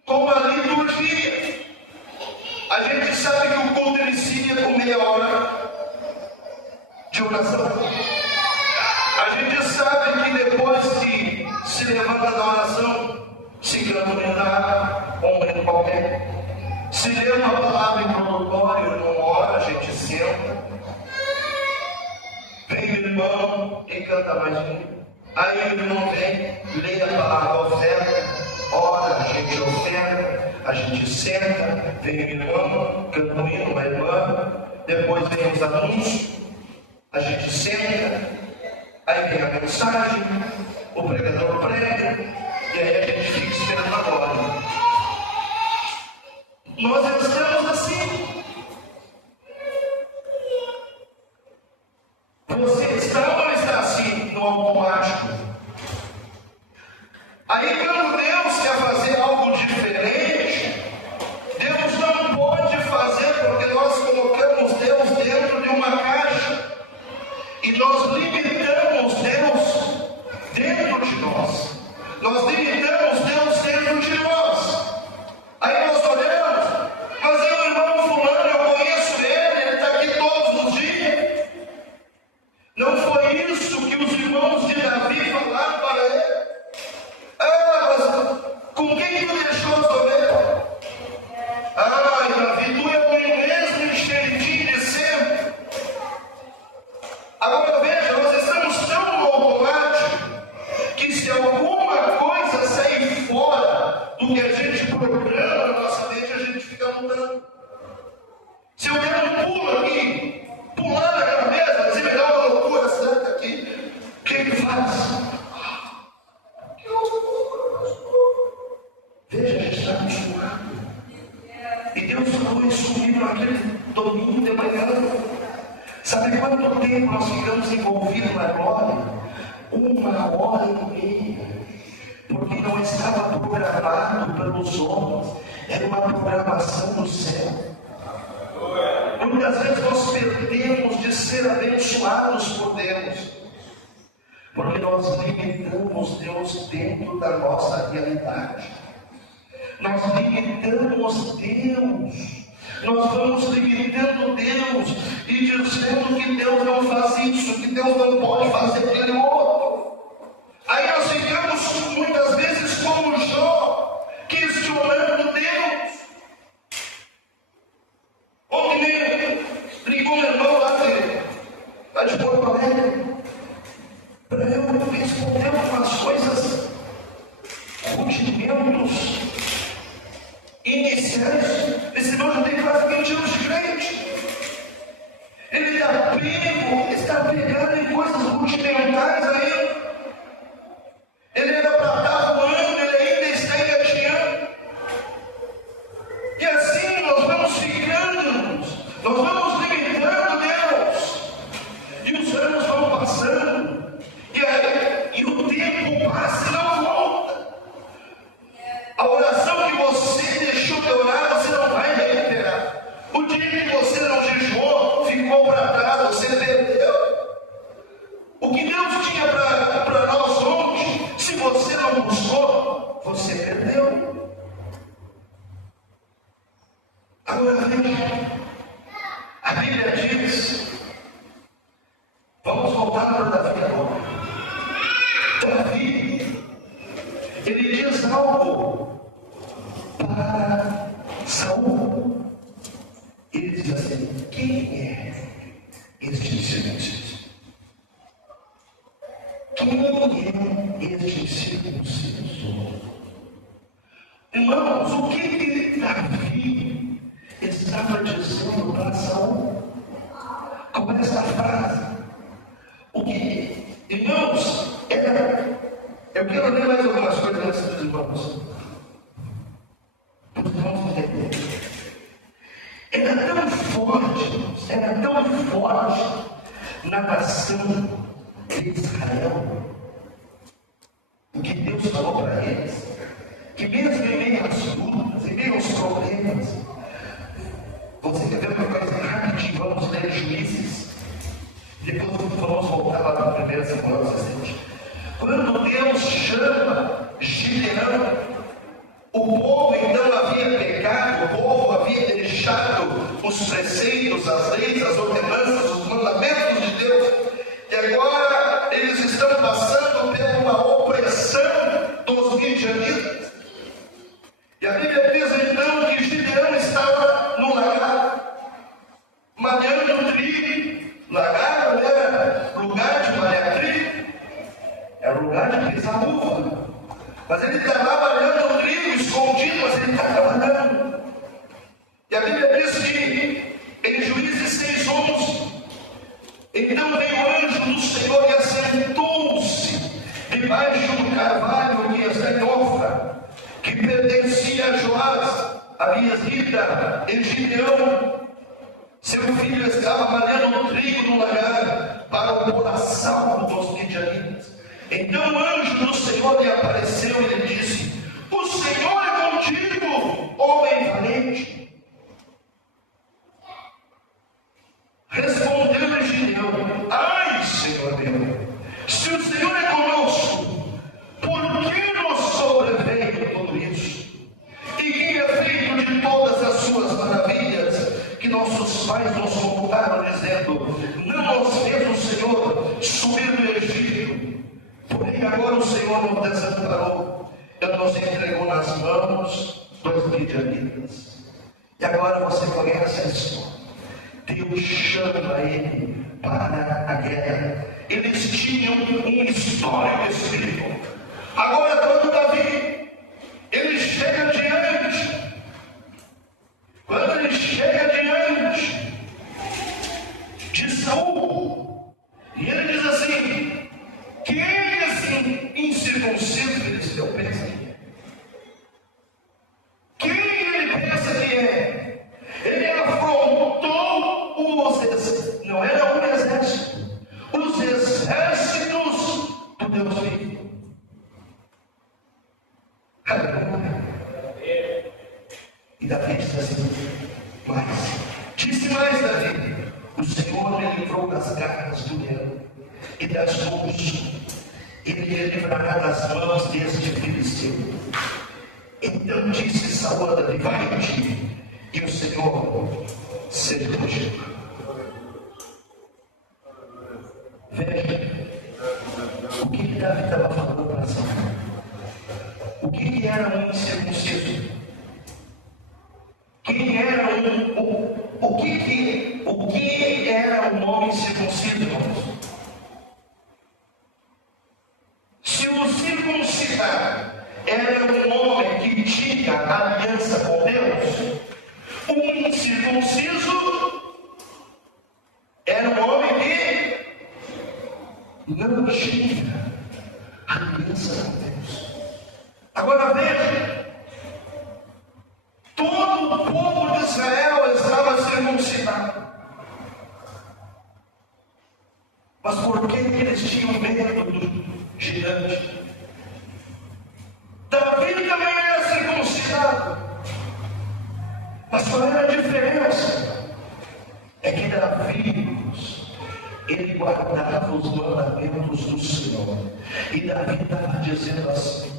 como a liturgia. A gente sabe que o culto inicia com meia hora de oração. A gente sabe que depois que se levanta da oração, se canta um hino ou um hino qualquer, se lê uma palavra introdutória, numa hora a gente senta, vem o irmão e canta mais um hino. Aí o irmão vem, lê a palavra oferta, ora, a gente oferta, a gente senta, vem o irmão, canta um hino, uma irmã, depois vem os anúncios, a gente senta, aí vem a mensagem, o pregador prega, e aí a gente fica esperando a glória. Nós estamos assim. Você está ou não está Sabe quanto tempo nós ficamos envolvidos na glória? 1h30, porque não estava programado pelos homens, era uma programação do céu. Muitas vezes nós perdemos de ser abençoados por Deus, porque nós limitamos Deus dentro da nossa realidade. Nós limitamos Deus. Nós vamos limitando Deus e dizendo que Deus não faz isso, que Deus não pode fazer aquele outro. Aí nós ficamos muitas vezes como Jó, questionando Deus. Ou que nem ligou meu irmão lá de Porto Alegre, para eu responder algumas coisas, rudimentos iniciais. Esse irmão já tem quase 20 anos de crente. Ele está pegando em coisas rudimentares ainda. Ele era para estar voando, ele ainda está engatinhando. E assim nós vamos ficando, nós vamos limitando Deus. E os anos vão passando. E o tempo passa e não volta. A oração que você deixou de orar, você não vai recuperar. O dia que você não jejuou, ficou para trás, você perdeu. O que Deus tinha para nós ontem, se você não buscou, você perdeu. Agora veja, a Bíblia diz, vamos voltar para Davi agora. Davi, ele diz algo para Saul. Ele diz assim: quem é este incircunciso? Quem é este incircunciso? Irmãos, o que Davi estava dizendo para Saul com essa frase? O que, irmãos, eu quero ler mais algumas coisas antes dos irmãos. Era tão forte na nação de Israel, o que Deus falou para eles, que mesmo em meio às lutas, em meio aos problemas, você quer ver uma coisa rapidinho? Vamos ler Juízes, depois vamos voltar lá para a 1 Samuel 17. Quando Deus chama Gideão, o povo então havia pecado, o povo havia deixado os preceitos, as leis, as ordenanças, os mandamentos de Deus, e agora eles estão passando por uma opressão dos midianitas. E a Bíblia diz então que Gideão estava no lagar, malhando trigo. Lagar não era lugar de malhar trigo, era lugar de pisar uva. Mas ele está lá malhando o trigo, escondido, mas ele está trabalhando. E a Bíblia diz que em Juízes 6:11, então veio o anjo do Senhor e assentou-se debaixo do carvalho que está em Ofra, que pertencia a Joás, a Biesrita, e Gideão, seu filho, estava malhando o trigo no lagar para o pôr a salvo dos midianitas. Então o anjo do Senhor lhe apareceu e lhe disse: o Senhor é contigo, homem valente. Respondeu-lhe Gideão: ai, Senhor meu, se o Senhor é conosco, por que nos sobreveio tudo isso? E quem é feito de todas as suas maravilhas que nossos pais nos contaram, dizendo: não nos fez o Senhor subir do Egito, porém agora o Senhor nos desamparou e nos entregou nas mãos dos midianitas. E agora você conhece a história. Deus chama ele para a guerra. Eles tinham um histórico espiritual. Agora, quando Davi, ele chega diante, quando ele chega diante de Saul, e ele diz assim: quem é esse incircunciso filisteu pensa que é? Quem ele pensa que é? Ele afrontou os, não era um das garras do leão e das mãos. Ele livrará das mãos deste filisteu. Então disse Saul a Davi: vai-te, e o Senhor seja contigo. Veja o que Davi estava falando para Saul. O que era um incircunciso? Quem era o que era um homem circunciso, irmãos? Se o circuncidado era um homem que tinha aliança com Deus, o incircunciso era um homem que não tinha aliança com Deus. Agora veja, todo o povo de Israel estava circuncidado. Mas por que eles tinham medo do gigante? Davi também era circuncidado. Mas qual era a diferença? É que Davi, ele guardava os mandamentos do Senhor. E Davi estava dizendo assim,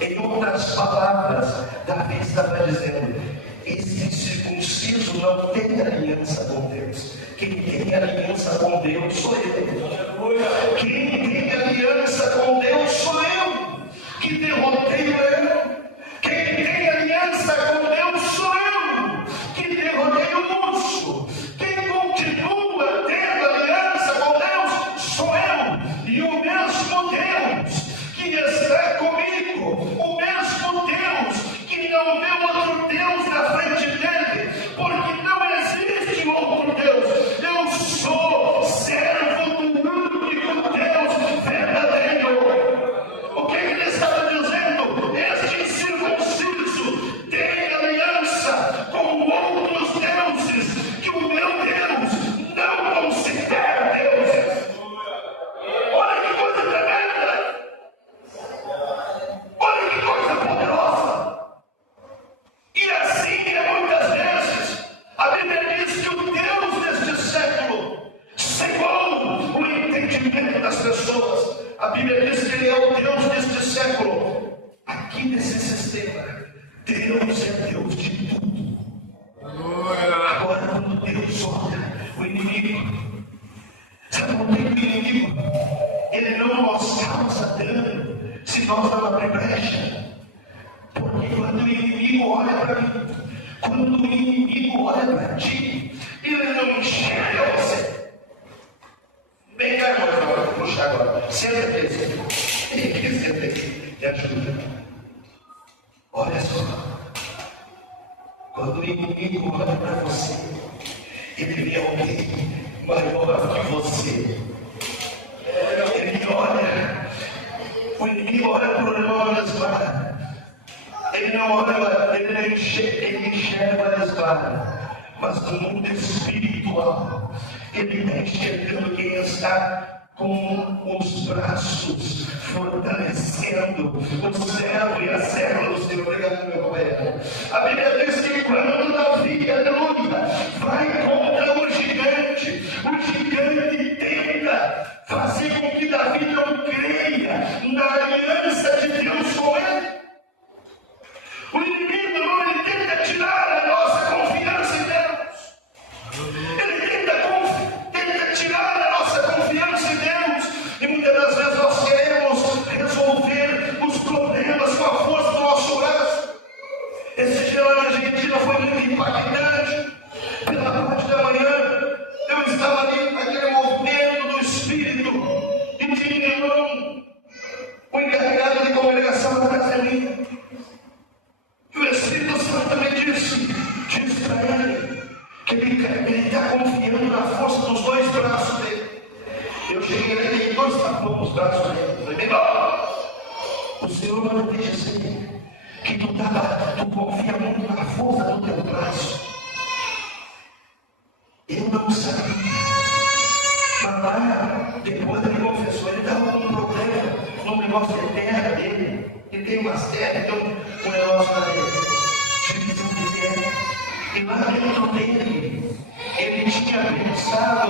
em outras palavras, Davi estava dizendo: esse circunciso não tem aliança com Deus. Quem tem aliança com Deus sou eu. Quem tem aliança com Deus sou eu, que derrotei o leão. Quem tem aliança com Deus sou eu, que derrotei o urso. Quem continua tendo aliança com Deus sou eu. E o mesmo Deus que está comigo, o mesmo Deus que não vê outro Deus na frente dele, porque não existe outro Deus. Eu sou servo do único Deus verdadeiro. O que ele estava dizendo? Este incircunciso tem aliança com outros deuses que o meu Deus não considera Deus. Olha que coisa tremenda! Olha que coisa poderosa! E assim é muitas vezes. A Bíblia diz que o Deus deste século cegou o entendimento das pessoas. A Bíblia diz que Ele é o Deus deste século. Aqui nesse sistema, Deus é Deus de tudo. Agora, quando Deus olha o inimigo, sabe por que o inimigo ele não nos causa dano se nós não abrir brecha? Porque quando o inimigo olha para mim, quando o inimigo olha para ti, ele não enxerga você. Vem cá, irmão, eu vou puxar agora. Senta aqui, senta aqui, me ajuda. Olha só, quando o inimigo olha para você, ele vê alguém maior que você. Ele olha, o inimigo olha para o irmão Esbar. Ele não olha, ele enxerga a espada, mas no mundo espiritual, ele está enxergando quem está com os braços fortalecendo o céu e a serva do Senhor. Obrigado, meu companheiro. A Bíblia diz que quando Davi, aleluia, vai contra o gigante tenta fazer com que Davi não creia na aliança de Deus com ele. O inimigo não, ele tenta tirar a nossa confiança em Deus. Ele tenta tirar a nossa confiança em Deus. E muitas das vezes nós queremos resolver os problemas com a força do nosso braço. Esse dia lá na Argentina foi muito impactante. Pela parte da manhã, eu estava ali naquele movimento do Espírito e tinha um irmão, o encarregado de congregação atrás de mim. E o Espírito Santo também disse para ele que ele está confiando na força dos dois braços dele. Eu cheguei ali e dei 2 tapões nos braços dele. Falei: o Senhor não te dizer que tu confia muito na força do teu braço. Eu não sabia. Mas lá, depois ele confessou, ele estava com um problema no negócio de terra dele. Ele tem umas terras, então um negócio lá dele. Divisão de terra. E lá dentro dele, ele tinha pensado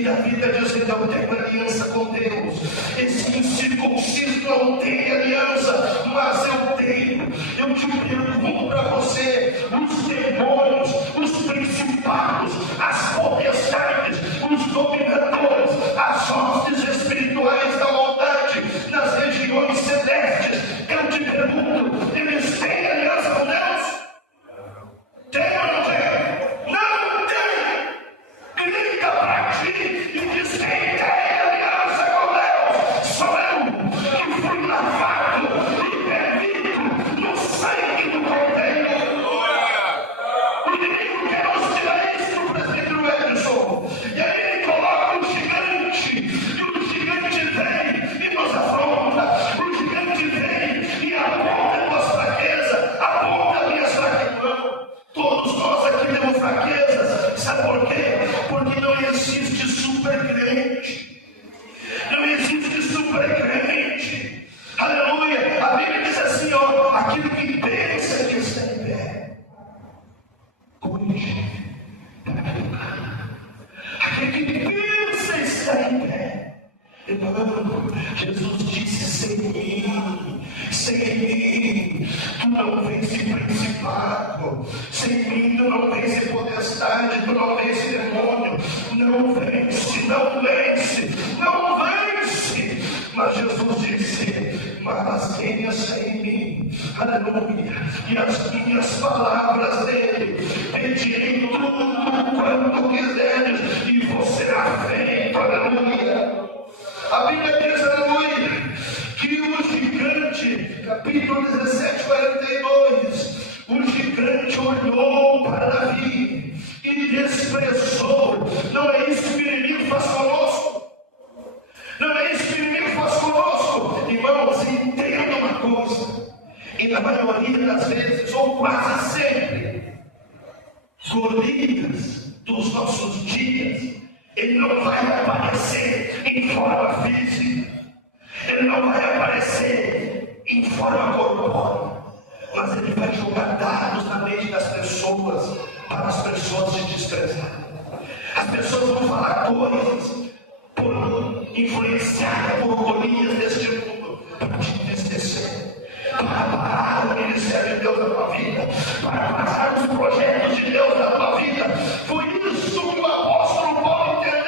E Davi está dizendo: eu tenho aliança com Deus. Esse incircunciso não tem aliança, mas eu tenho. Eu te pergunto para você: os demônios, os principados, as potestades, os dominadores, as hostes espirituais da maldade nas regiões celestes, eu te pergunto, eles têm aliança com Deus? Tem ou não tem? Não tem! Grita para ti e diz: quem tem aliança com Deus? Sou eu, que fui lavado e bebido no sangue do Cordeiro. O inimigo quer nos tirar isso do presbítero Edson. E aí ele coloca um gigante, e o gigante vem e nos afronta. O gigante vem e aponta tuas fraquezas, aponta minhas fraquezas. Todos nós aqui temos fraquezas. Sabe por quê? Porque não existe super crente. Não existe super crente. Aleluia. A Bíblia diz assim, ó: aquilo que pensa que está em pé, cuide. Aquele que pensa está em pé. Irmão, Jesus disse: sem mim, tu não vence principado, sem mim tu não vence potestade, tu não vence demônio, não vence, não vence, não vence. Mas Jesus disse: mas quem está em mim, aleluia, e as minhas palavras dele, pedirei tudo quanto quiseres e você será feito, aleluia. A Bíblia diz, aleluia, que o gigante, capítulo 17, 42, o gigante olhou para Davi e desprezou. Não é isso que o inimigo faz conosco. Não é isso que o inimigo faz conosco. Irmãos, entenda uma coisa. E na maioria das vezes, ou quase sempre, Golias dos nossos dias, ele não vai aparecer em forma física, ele não vai aparecer em forma corpórea, mas ele vai jogar dados na mente das pessoas, para as pessoas te desprezarem. As pessoas vão falar coisas influenciadas por Golias deste mundo, para te entristecer, para parar o ministério de Deus na tua vida, para parar os projetos de Deus na tua vida. Foi isso que o apóstolo Paulo entendeu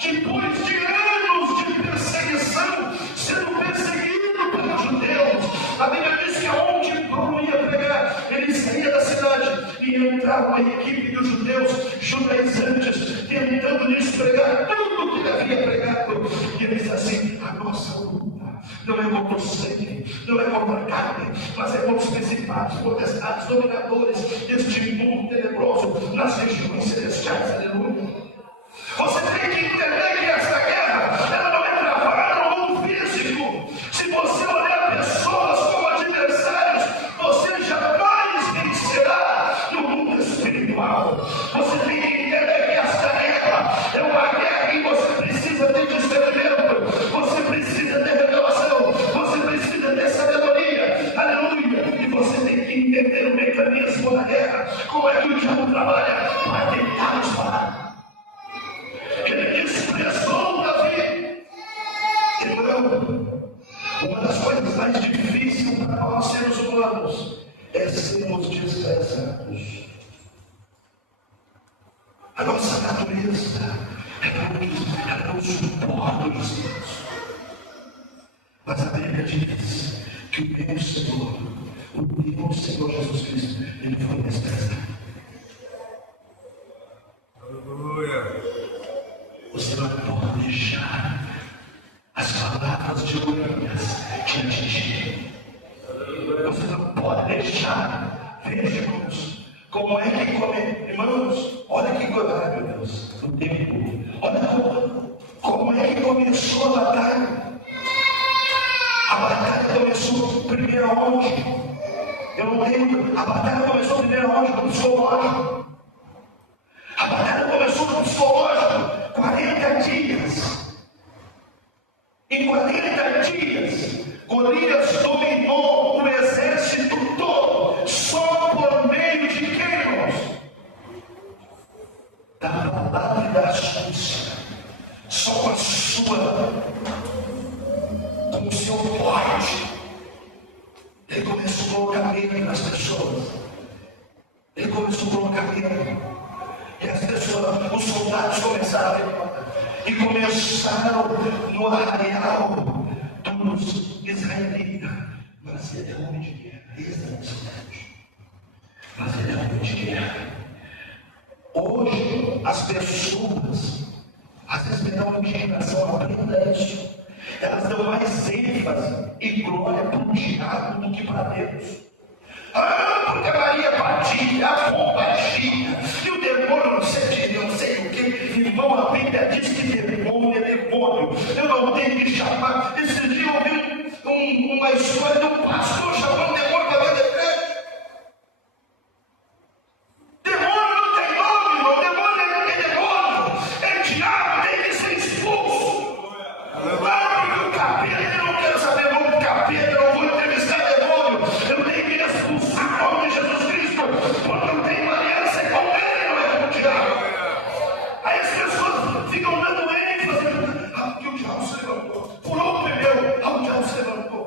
depois de anos de perseguição, sendo perseguido pelos judeus. A Bíblia diz que aonde Paulo ia pregar, ele saía da cidade e entrava uma equipe dos judeus judaizantes, tentando lhes pregar tudo o que ele havia pregado. E ele diz assim: a nossa luta não é contra o sangue, não é contra a carne, mas é contra os principados, potestades, dominadores deste mundo tenebroso nas regiões celestiais. Aleluia. Você tem que entender que essa guerra, ela não é travada no mundo físico. Se você olhar pessoas como adversários, você jamais vencerá no mundo espiritual. Você tem que entender que essa guerra é uma guerra que você precisa ter discernimento, você precisa ter revelação, você precisa ter sabedoria. Aleluia. E você tem que entender o mecanismo da guerra, como é que o diabo trabalha para tentar nos parar. Ele desprezou Davi. Irmão, uma das coisas mais difíceis para nós seres humanos é sermos desprezados. A nossa natureza, ela não suporta o desprezo. Mas a Bíblia diz que o meu Senhor, o meu Senhor Jesus Cristo, ele foi desprezado. Aleluia. Você não pode deixar as palavras de Golias te atingirem. Você não pode deixar. Veja, irmãos, como é que come. Irmãos, olha que coisa, meu Deus, o tempo. Olha como é que começou a batalha. A batalha começou primeiro onde? Eu não lembro. A batalha começou primeiro onde? No psicológico. A batalha começou no psicológico. 40 dias. Em 40 dias, Golias dominou o exército todo, só por meio de quem, irmãos? Da palavra e da astúcia. Ele começou a colocar medo. E as pessoas, os soldados começaram e começaram no arraial dos israelitas. Mas ele é homem de guerra, mas ele é homem de guerra. Hoje, as pessoas, às vezes me dão uma indignação, aprenda isso. Elas dão mais ênfase e glória para o diabo do que para Deus. Porque a Maria batia, a pomba agia, e o demônio não sei o que. Irmão, a Bíblia diz que demônio é demônio. Eu não tenho que chamar. Esse dia eu ouvi uma história de um pastor chamando demônio para ver decreto. Demônio não tem nome, irmão. Demônio não tem demônio. É diabo, tem que ser expulso. Porque o capeta, eu não quero saber o nome do capeta, eu não vou entrevistar demônio. Eu tenho que expulsar o nome de Jesus Cristo, porque eu tenho aliança com ele, não é com o diabo. Aí as pessoas ficam dando ênfase, porque o diabo se levantou, furou o pneu, o diabo se levantou.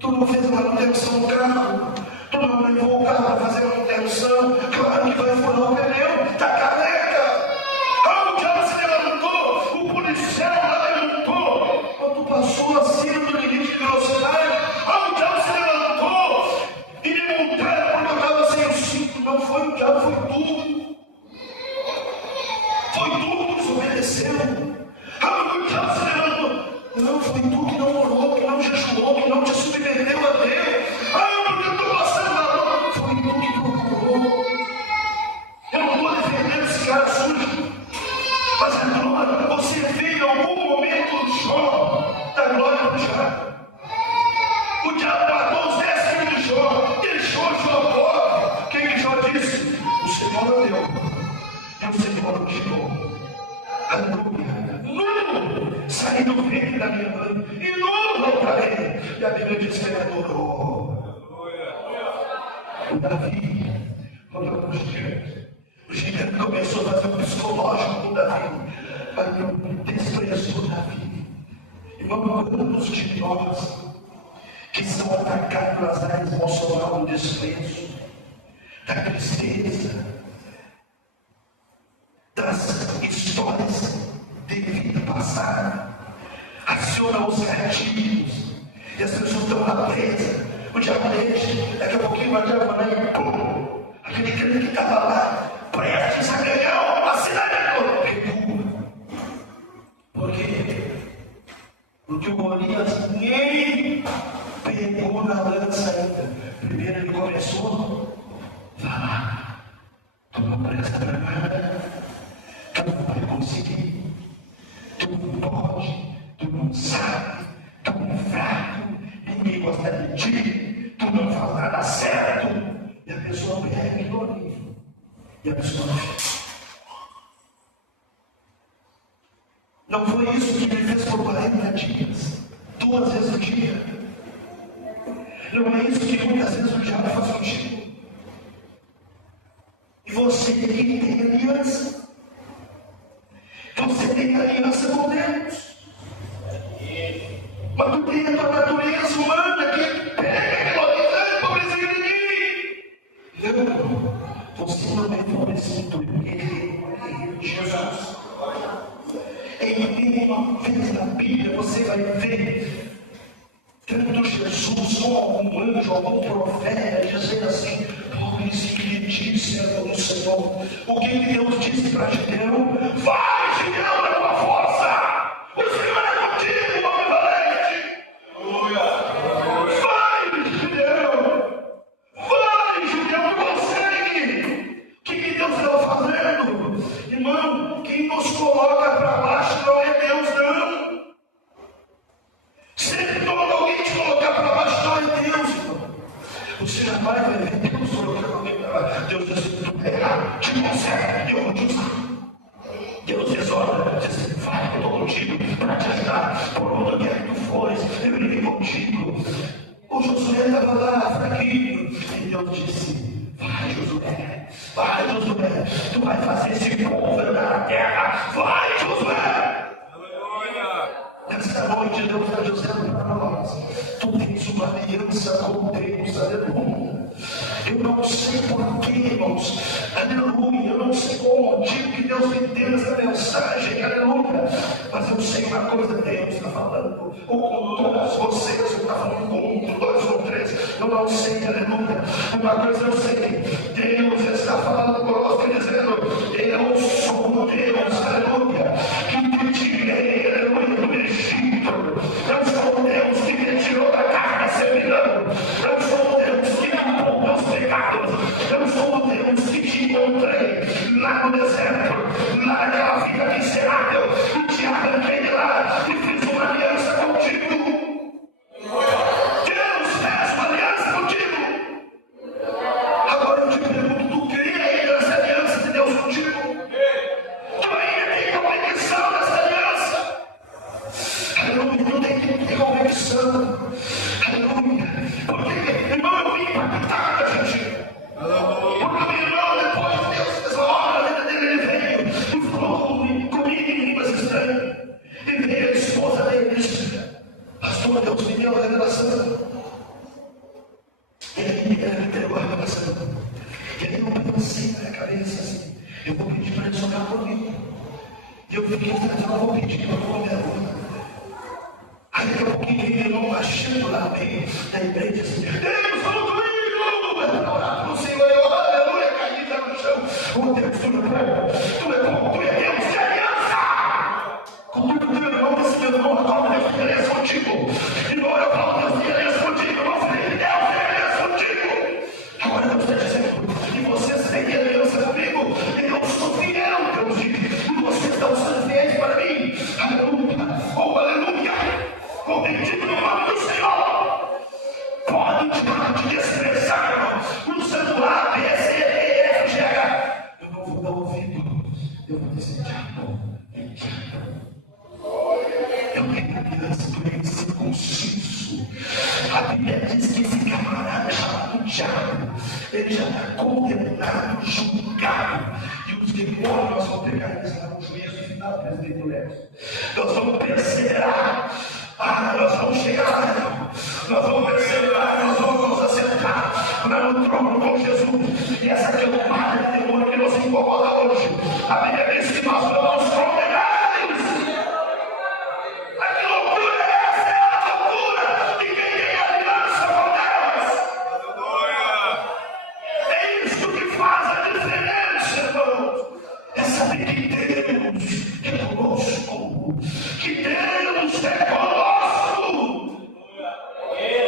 Tu não fez manutenção no carro, tu não levou o carro para fazer manutenção, claro que vai furar o pneu, está careca. O diabo se levantou, o policial lá levantou, quando passou acima do limite de velocidade, o diabo se levantou e me multaram porque eu estava sem o cinto. Não foi o diabo, foi tu. Foi tu que desobedeceu. O diabo se levantou. Não, foi tu que não orou, que não jejuou, que não te submeteu a Deus. Porque eu estou passando na mão. Foi tu que procurou. Eu não estou defendendo esse cara sujo. Mas a glória, você vê em algum momento o Jó da glória do diabo. O diabo matou os 10 filhos de Jó, deixou Jó pobre. O que Jó disse? O Senhor não deu, e o Senhor não tirou. Aleluia. Nulo saí do ventre da minha mãe, e nulo voltarei. E a Bíblia diz que ele adorou. O Davi, quando o gigante começou a fazer um psicológico com o Davi, desprezou Davi. Irmão, quantos de nós que são atacados nas áreas emocionais do desprezo, da tristeza, das histórias de vida passada, acionam os gatilhos e as pessoas estão na presa. O diabo deixa, daqui a pouquinho vai diabo e pum, aquele crente que estava lá, prestes a ganhar a cidade toda, recua. Por quê? Porque o Golias nem pegou na lança ainda. Primeiro ele começou, vai lá, tu não presta para nada, tu não vai conseguir, tu não pode, tu não sabe, tu é fraco, ninguém gosta de ti, tu não faz nada certo. E a pessoa pega aquilo ali, e a pessoa não fez. Não foi isso que ele fez por 40 dias, 2 vezes no dia. Não é isso que muitas vezes o diabo faz contigo. E você que tem aliança, você tem aliança com Deus, mas tu tem a tua natureza humana que pega aquela aliança, pobrezinho de mim. Não, você não é pobrezinho, ele é Jesus. Em uma vez na Bíblia você vai ver tanto Jesus como algum anjo, algum profeta dizendo assim: pobrezinho que disse no Senhor. O que Deus disse para Gideão? Vai, Gideão, na tua força! O Senhor é contigo, homem valente! Vai, Gideão! Vai, Gideão, tu consegue! O que Deus está fazendo? Irmão, quem nos coloca para baixo não é Deus, não. Sempre quando alguém te colocar para baixo não é Deus, irmão. Você jamais vai ver Deus colocar alguém para baixo. Deus diz assim: tu é errado, te consegue, eu vou te usar. Deus diz: olha, vai, eu estou contigo para te ajudar. Por onde quer que tu fores, eu irei contigo. O Josué estava lá, fraquinho, e Deus disse: vai, Josué, tu vai fazer esse povo andar na terra. Vai, Josué! Nessa noite Deus está dizendo para nós: tu tens uma aliança com Deus, aleluia. Eu não sei porquê, irmãos, aleluia, eu não sei qual o motivo que Deus me deu essa mensagem, aleluia, mas eu sei uma coisa, Deus está falando, ou com todos vocês, ou está falando com um, dois ou três, eu não sei, aleluia, uma coisa eu sei, Deus está falando conosco e dizendo, eu sou o Deus, aleluia, que te tirei, aleluia, do Egito, eu sou o Deus que te tirou da casa da servidão, eu sou o Deus que limpou meus pecados, eu sou o Deus que te encontrei lá no deserto, lá naquela vida miserável, e te arranquei de lá e fiz uma aliança contigo. Deus fez uma aliança contigo. Agora eu te pergunto, tu crê nessa aliança de Deus contigo? Tu ainda tem convicção dessa aliança? Aleluia, não tem convicção. Aleluia. Porque, irmão, eu vim impactado, gente. Porque o meu irmão, depois Deus fez uma obra na vida dele, ele veio e falou comigo em línguas estranhas. E veio a esposa dele e disse, pastor, Deus me deu a revelação. E aí ele me entregou a revelação. E aí eu pensei na minha cabeça assim, eu vou pedir para ele socar comigo. E eu fiquei pensando, eu vou pedir para eu comer agora. Aí daqui a pouquinho veio meu irmão baixando lá no meio da igreja assim, Deus falou comigo! Eu orar para o Senhor, eu aleluia, caí lá no chão. Oh Deus, tu é bom, tu é Deus de aliança! Com tudo que meu irmão disse, meu irmão, agora Deus tem aliança contigo. Irmão, eu falo, Deus tem aliança contigo, irmão, Felipe, Deus tem aliança contigo. Agora Deus está dizendo que vocês têm aliança comigo, e eu sou fiel, Deus diz, e vocês estão sendo fiéis para mim. Aleluia, oh aleluia. Oh, bendito no nome do Senhor. Pode te expressar no celular, B, C, D, E, F, G, H. Eu não vou dar ouvido. Eu vou dizer, diabo, eu tenho aliança com ele circunciso. A Bíblia diz que esse camarada chamado diabo, ele já está condenado, julgado. E os demônios nós vamos pegar eles lá no juízo final, presidente Léo. Nós vamos perseverar. Nós vamos chegar lá, nós vamos perseverar, nós vamos nos assentar lá no trono com Jesus. E essa camada de demônio que nos incomoda hoje, a Bíblia diz que nós vamos condenar eles. Mas que loucura é essa? É a loucura de quem tem aliança com Deus. É isso que faz a diferença, irmãos. É saber que Deus é conosco, que Deus é conosco.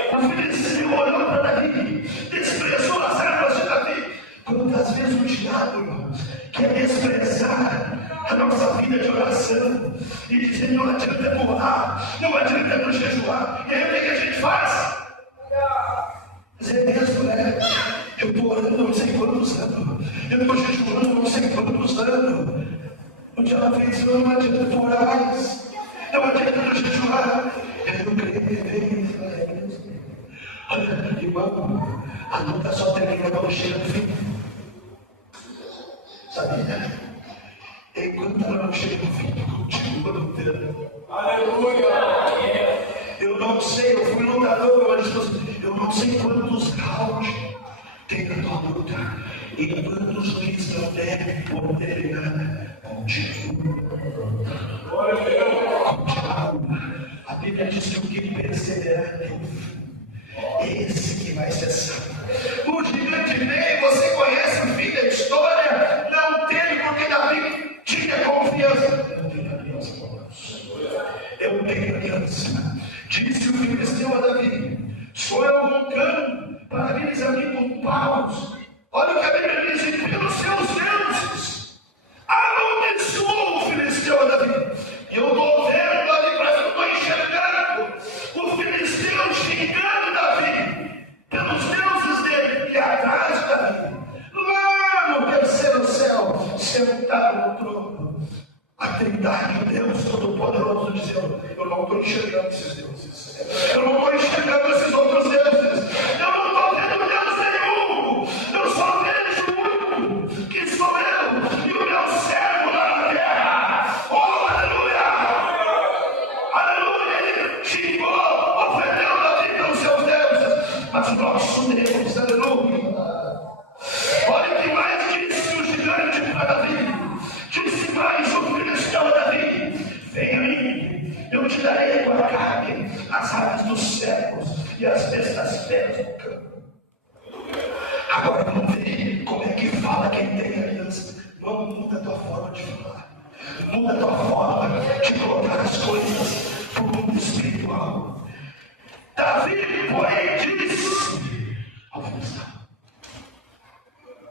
O filisteu olhou para Davi, desprezou as armas de Davi. Quantas vezes o diabo, irmão, quer desprezar a nossa vida de oração e dizer não adianta orar, não adianta jejuar. E aí o que a gente faz? Mas é mesmo, né? Eu estou orando não sei quantos anos, eu estou jejuando não sei quantos anos. O diabo fez, não adianta orar mais, não adianta jejuar. Eu creio, olha, irmão, a luta só termina quando chega no fim. Sabia, né? Enquanto ela não chega no fim, continua lutando. Aleluia! Eu não sei, eu fui lutador, mas eu não sei quantos rounds tem na tua luta. E quantos juízes não devem poder terminar. Continua. Continua. A Bíblia diz que o que perseverar até o fim, esse que vai ser salvo. O gigante veio, você conhece o fim da história, não teve porque Davi tinha confiança. Eu tenho aliança com Deus. Eu tenho aliança. Disse o filisteu a Davi: sou eu um cano para aqueles amigos paus. Olha o que a Bíblia diz: e pelos seus deuses amaldiçoou o filisteu a Davi. E eu estou vendo ali, parece que eu estou enxergando o filisteu xingando Davi pelos deuses dele. E atrás de Davi, lá no terceiro céu, sentado no trono, a Trindade, Deus Todo-Poderoso, dizendo: eu não estou enxergando esses deuses, eu não estou enxergando esses outros deuses, eu não estou vendo Deus nenhum, eu só vejo um, que sou eu e o meu servo lá na terra. Oh, aleluia! Aleluia! Ele xingou, ofendeu Davi pelos seus deuses, mas o nosso Deus, aleluia, e as bestas feras do campo. Agora vamos ver como é que fala quem tem aliança. Vamos, muda a tua forma de falar. Muda a tua forma de colocar as coisas para o mundo espiritual. Davi, porém, disse ao Filisteu: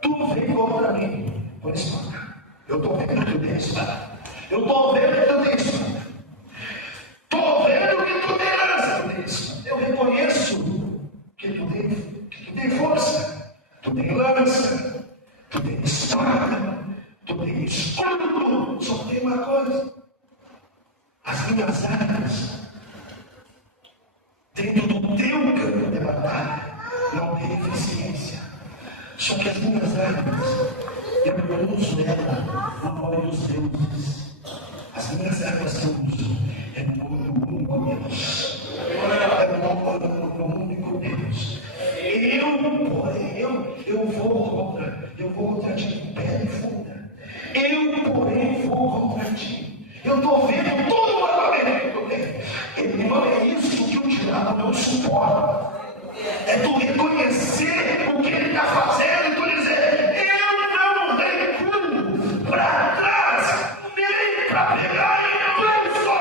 tu vem contra mim com espada. Eu estou vendo que tu tem espada. Eu estou vendo que tu tem espada. Estou vendo que tu tem lança. Eu reconheço que tu tem força. Tu tem lança. Tu tem espada. Tu tem escudo. Só tem uma coisa: as minhas armas dentro do teu campo de batalha não tem eficiência. Só que as minhas armas, eu uso ela no nome dos deuses. As minhas armas que eu uso é no nome do único Deus. É no único Deus. Eu vou contra ti, pé e funda. Eu, porém, vou contra ti. Eu estou vendo todo o armamento que eu tenho. Irmão, é isso que o diabo não suporta. É tu reconhecer o que ele está fazendo e tu dizer: eu não recuo para trás, nem para pegar em lanço.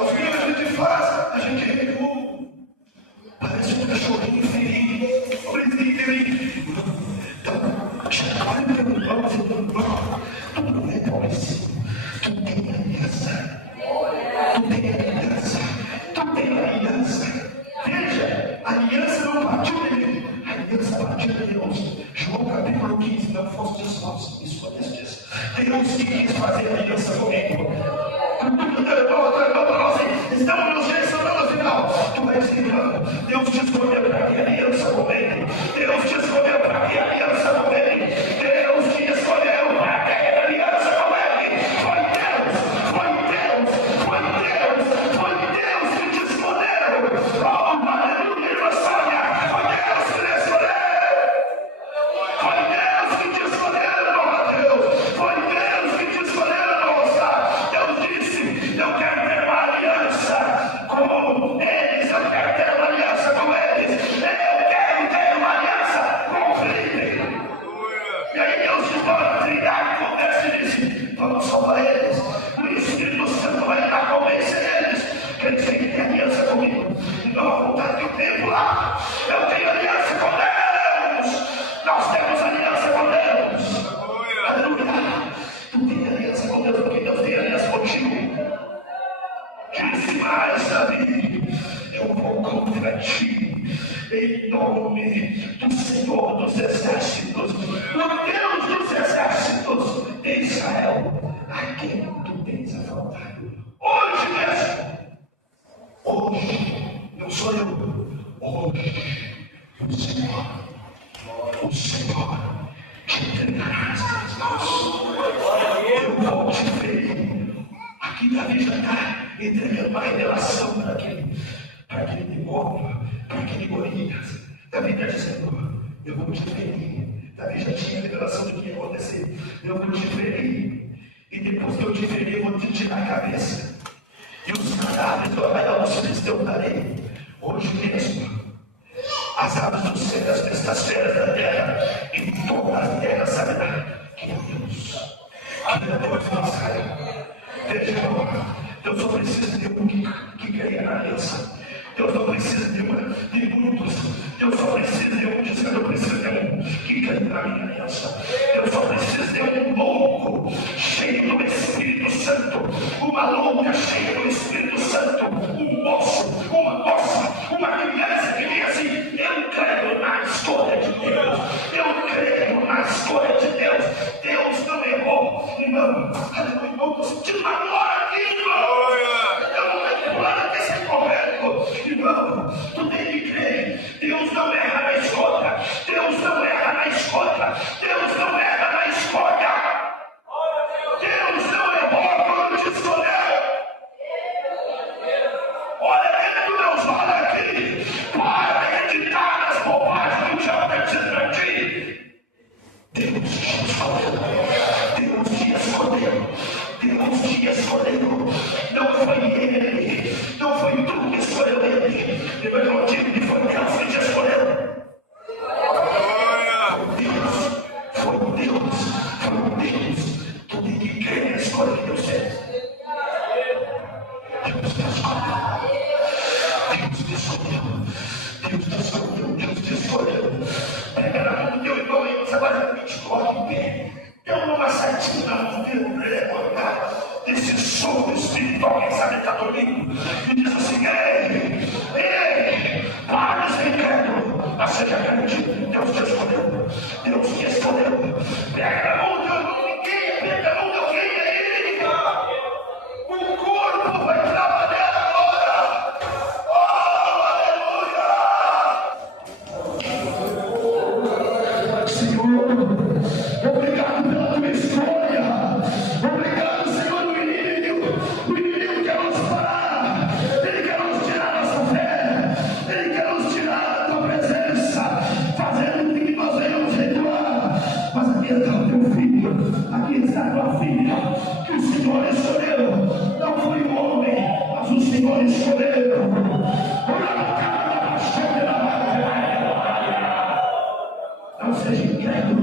O que a gente faz? A gente recua. Parece um cachorrinho ferido. Então, chacoalha o teu irmão, tu não é polícia. Tu tem aliança. Tu tem aliança. Tu tem aliança. Veja, a aliança não partiu dele, a aliança partiu de Deus. João capítulo 15, não fostes vós, escolhestes. Deus que quis fazer aliança comigo. Estamos nos direcionando ao final. Tu vai dizer: Deus te escolheu para que aliança comigo. Deus te escolheu para que aliança comigo. Deus te escolheu para que aliança comigo. Foi Deus, foi Deus, foi Deus, foi Deus que te escolheu. Oh, aleluia, sonha. Foi Deus que te escolheu. Foi Deus que te escolheu, Mateus. Foi Deus que te escolheu, moça. Deus disse: eu quero ter uma aliança com eles. Eu quero ter uma aliança com eles. Eu quero ter uma aliança com o Felipe. E aí Deus diz: vamos trilhar com Deus e disse: vamos salvar eles. O Espírito Santo vai lá convencer eles que eles têm que ter aliança comigo. Então a vontade do tempo lá. Eu tenho aliança com Deus. Nós temos aliança com Deus. Aleluia. Tu tem aliança com Deus porque Deus tem aliança contigo. Disse mais, Davi: eu vou contra ti em nome do Senhor dos Exércitos, o Deus dos Exércitos de Israel, a quem tu tens afrontado. Hoje mesmo, hoje, não sou eu, hoje, o Senhor te entregará nas tuas mãos. Eu vou te ferir. Aqui Davi já está entregando uma revelação para aquele demônio, para aquele Golias. Davi está dizendo: eu vou te ferir. Davi já tinha a revelação do que ia acontecer. Eu vou te ferir. E depois que eu te ferir, eu vou te tirar a cabeça. E os cadáveres do arraial dos filisteus darei. Hoje mesmo, as aves do céu, as bestas feras da terra, e toda a terra saberá que é Deus. Que é Deus de Israel. Veja, Deus só precisa de um que creia na aliança. Deus não precisa de muitos. Deus só precisa de um, diz que eu preciso de um que creia na minha aliança. Deus só precisa de um louco cheio do Espírito Santo, uma louca cheia do Espírito Santo, um moço, uma moça, uma criança que diz assim: eu creio na escolha de Deus. Eu creio na escolha de Deus. Deus não errou, irmão. Aleluia, irmão, estou sentindo uma glória aqui, irmão. Eu não tenho plano desse correto, irmão. Tu tem que crer. Deus não erra na escolha. Deus não erra na escolha. Deus não erra na escolha. Deus não errou quando te escolheu. Olha dentro dos meus olhos aqui. Para acreditar nas bobagens que o diabo está dizendo para ti. Deus te escolheu. Deus te escolheu. Deus te escolheu. Não foi ele. Não foi tu que escolheu ele. te coloque em pé. Dê uma setinha na mão dele, levantar desse sono espiritual que sabe que está dormindo. E diz assim: ei, para de ser incrédulo, mas seja grande. Deus te escolheu, Deus te escolheu. Pega na mão de alguém, pega na mão de alguém aí. O corpo vai trabalhar agora. Oh, aleluia! Senhor, obrigado pela tua escolha. Obrigado, Senhor, o inimigo quer nos parar. Ele quer nos tirar nossa fé. Ele quer nos tirar da tua presença, fazendo com que nós venhamos recuar. Mas aqui está o teu filho, aqui está a tua filha, que o Senhor escolheu. Não foi o homem, mas o Senhor escolheu. Não seja incrédulo.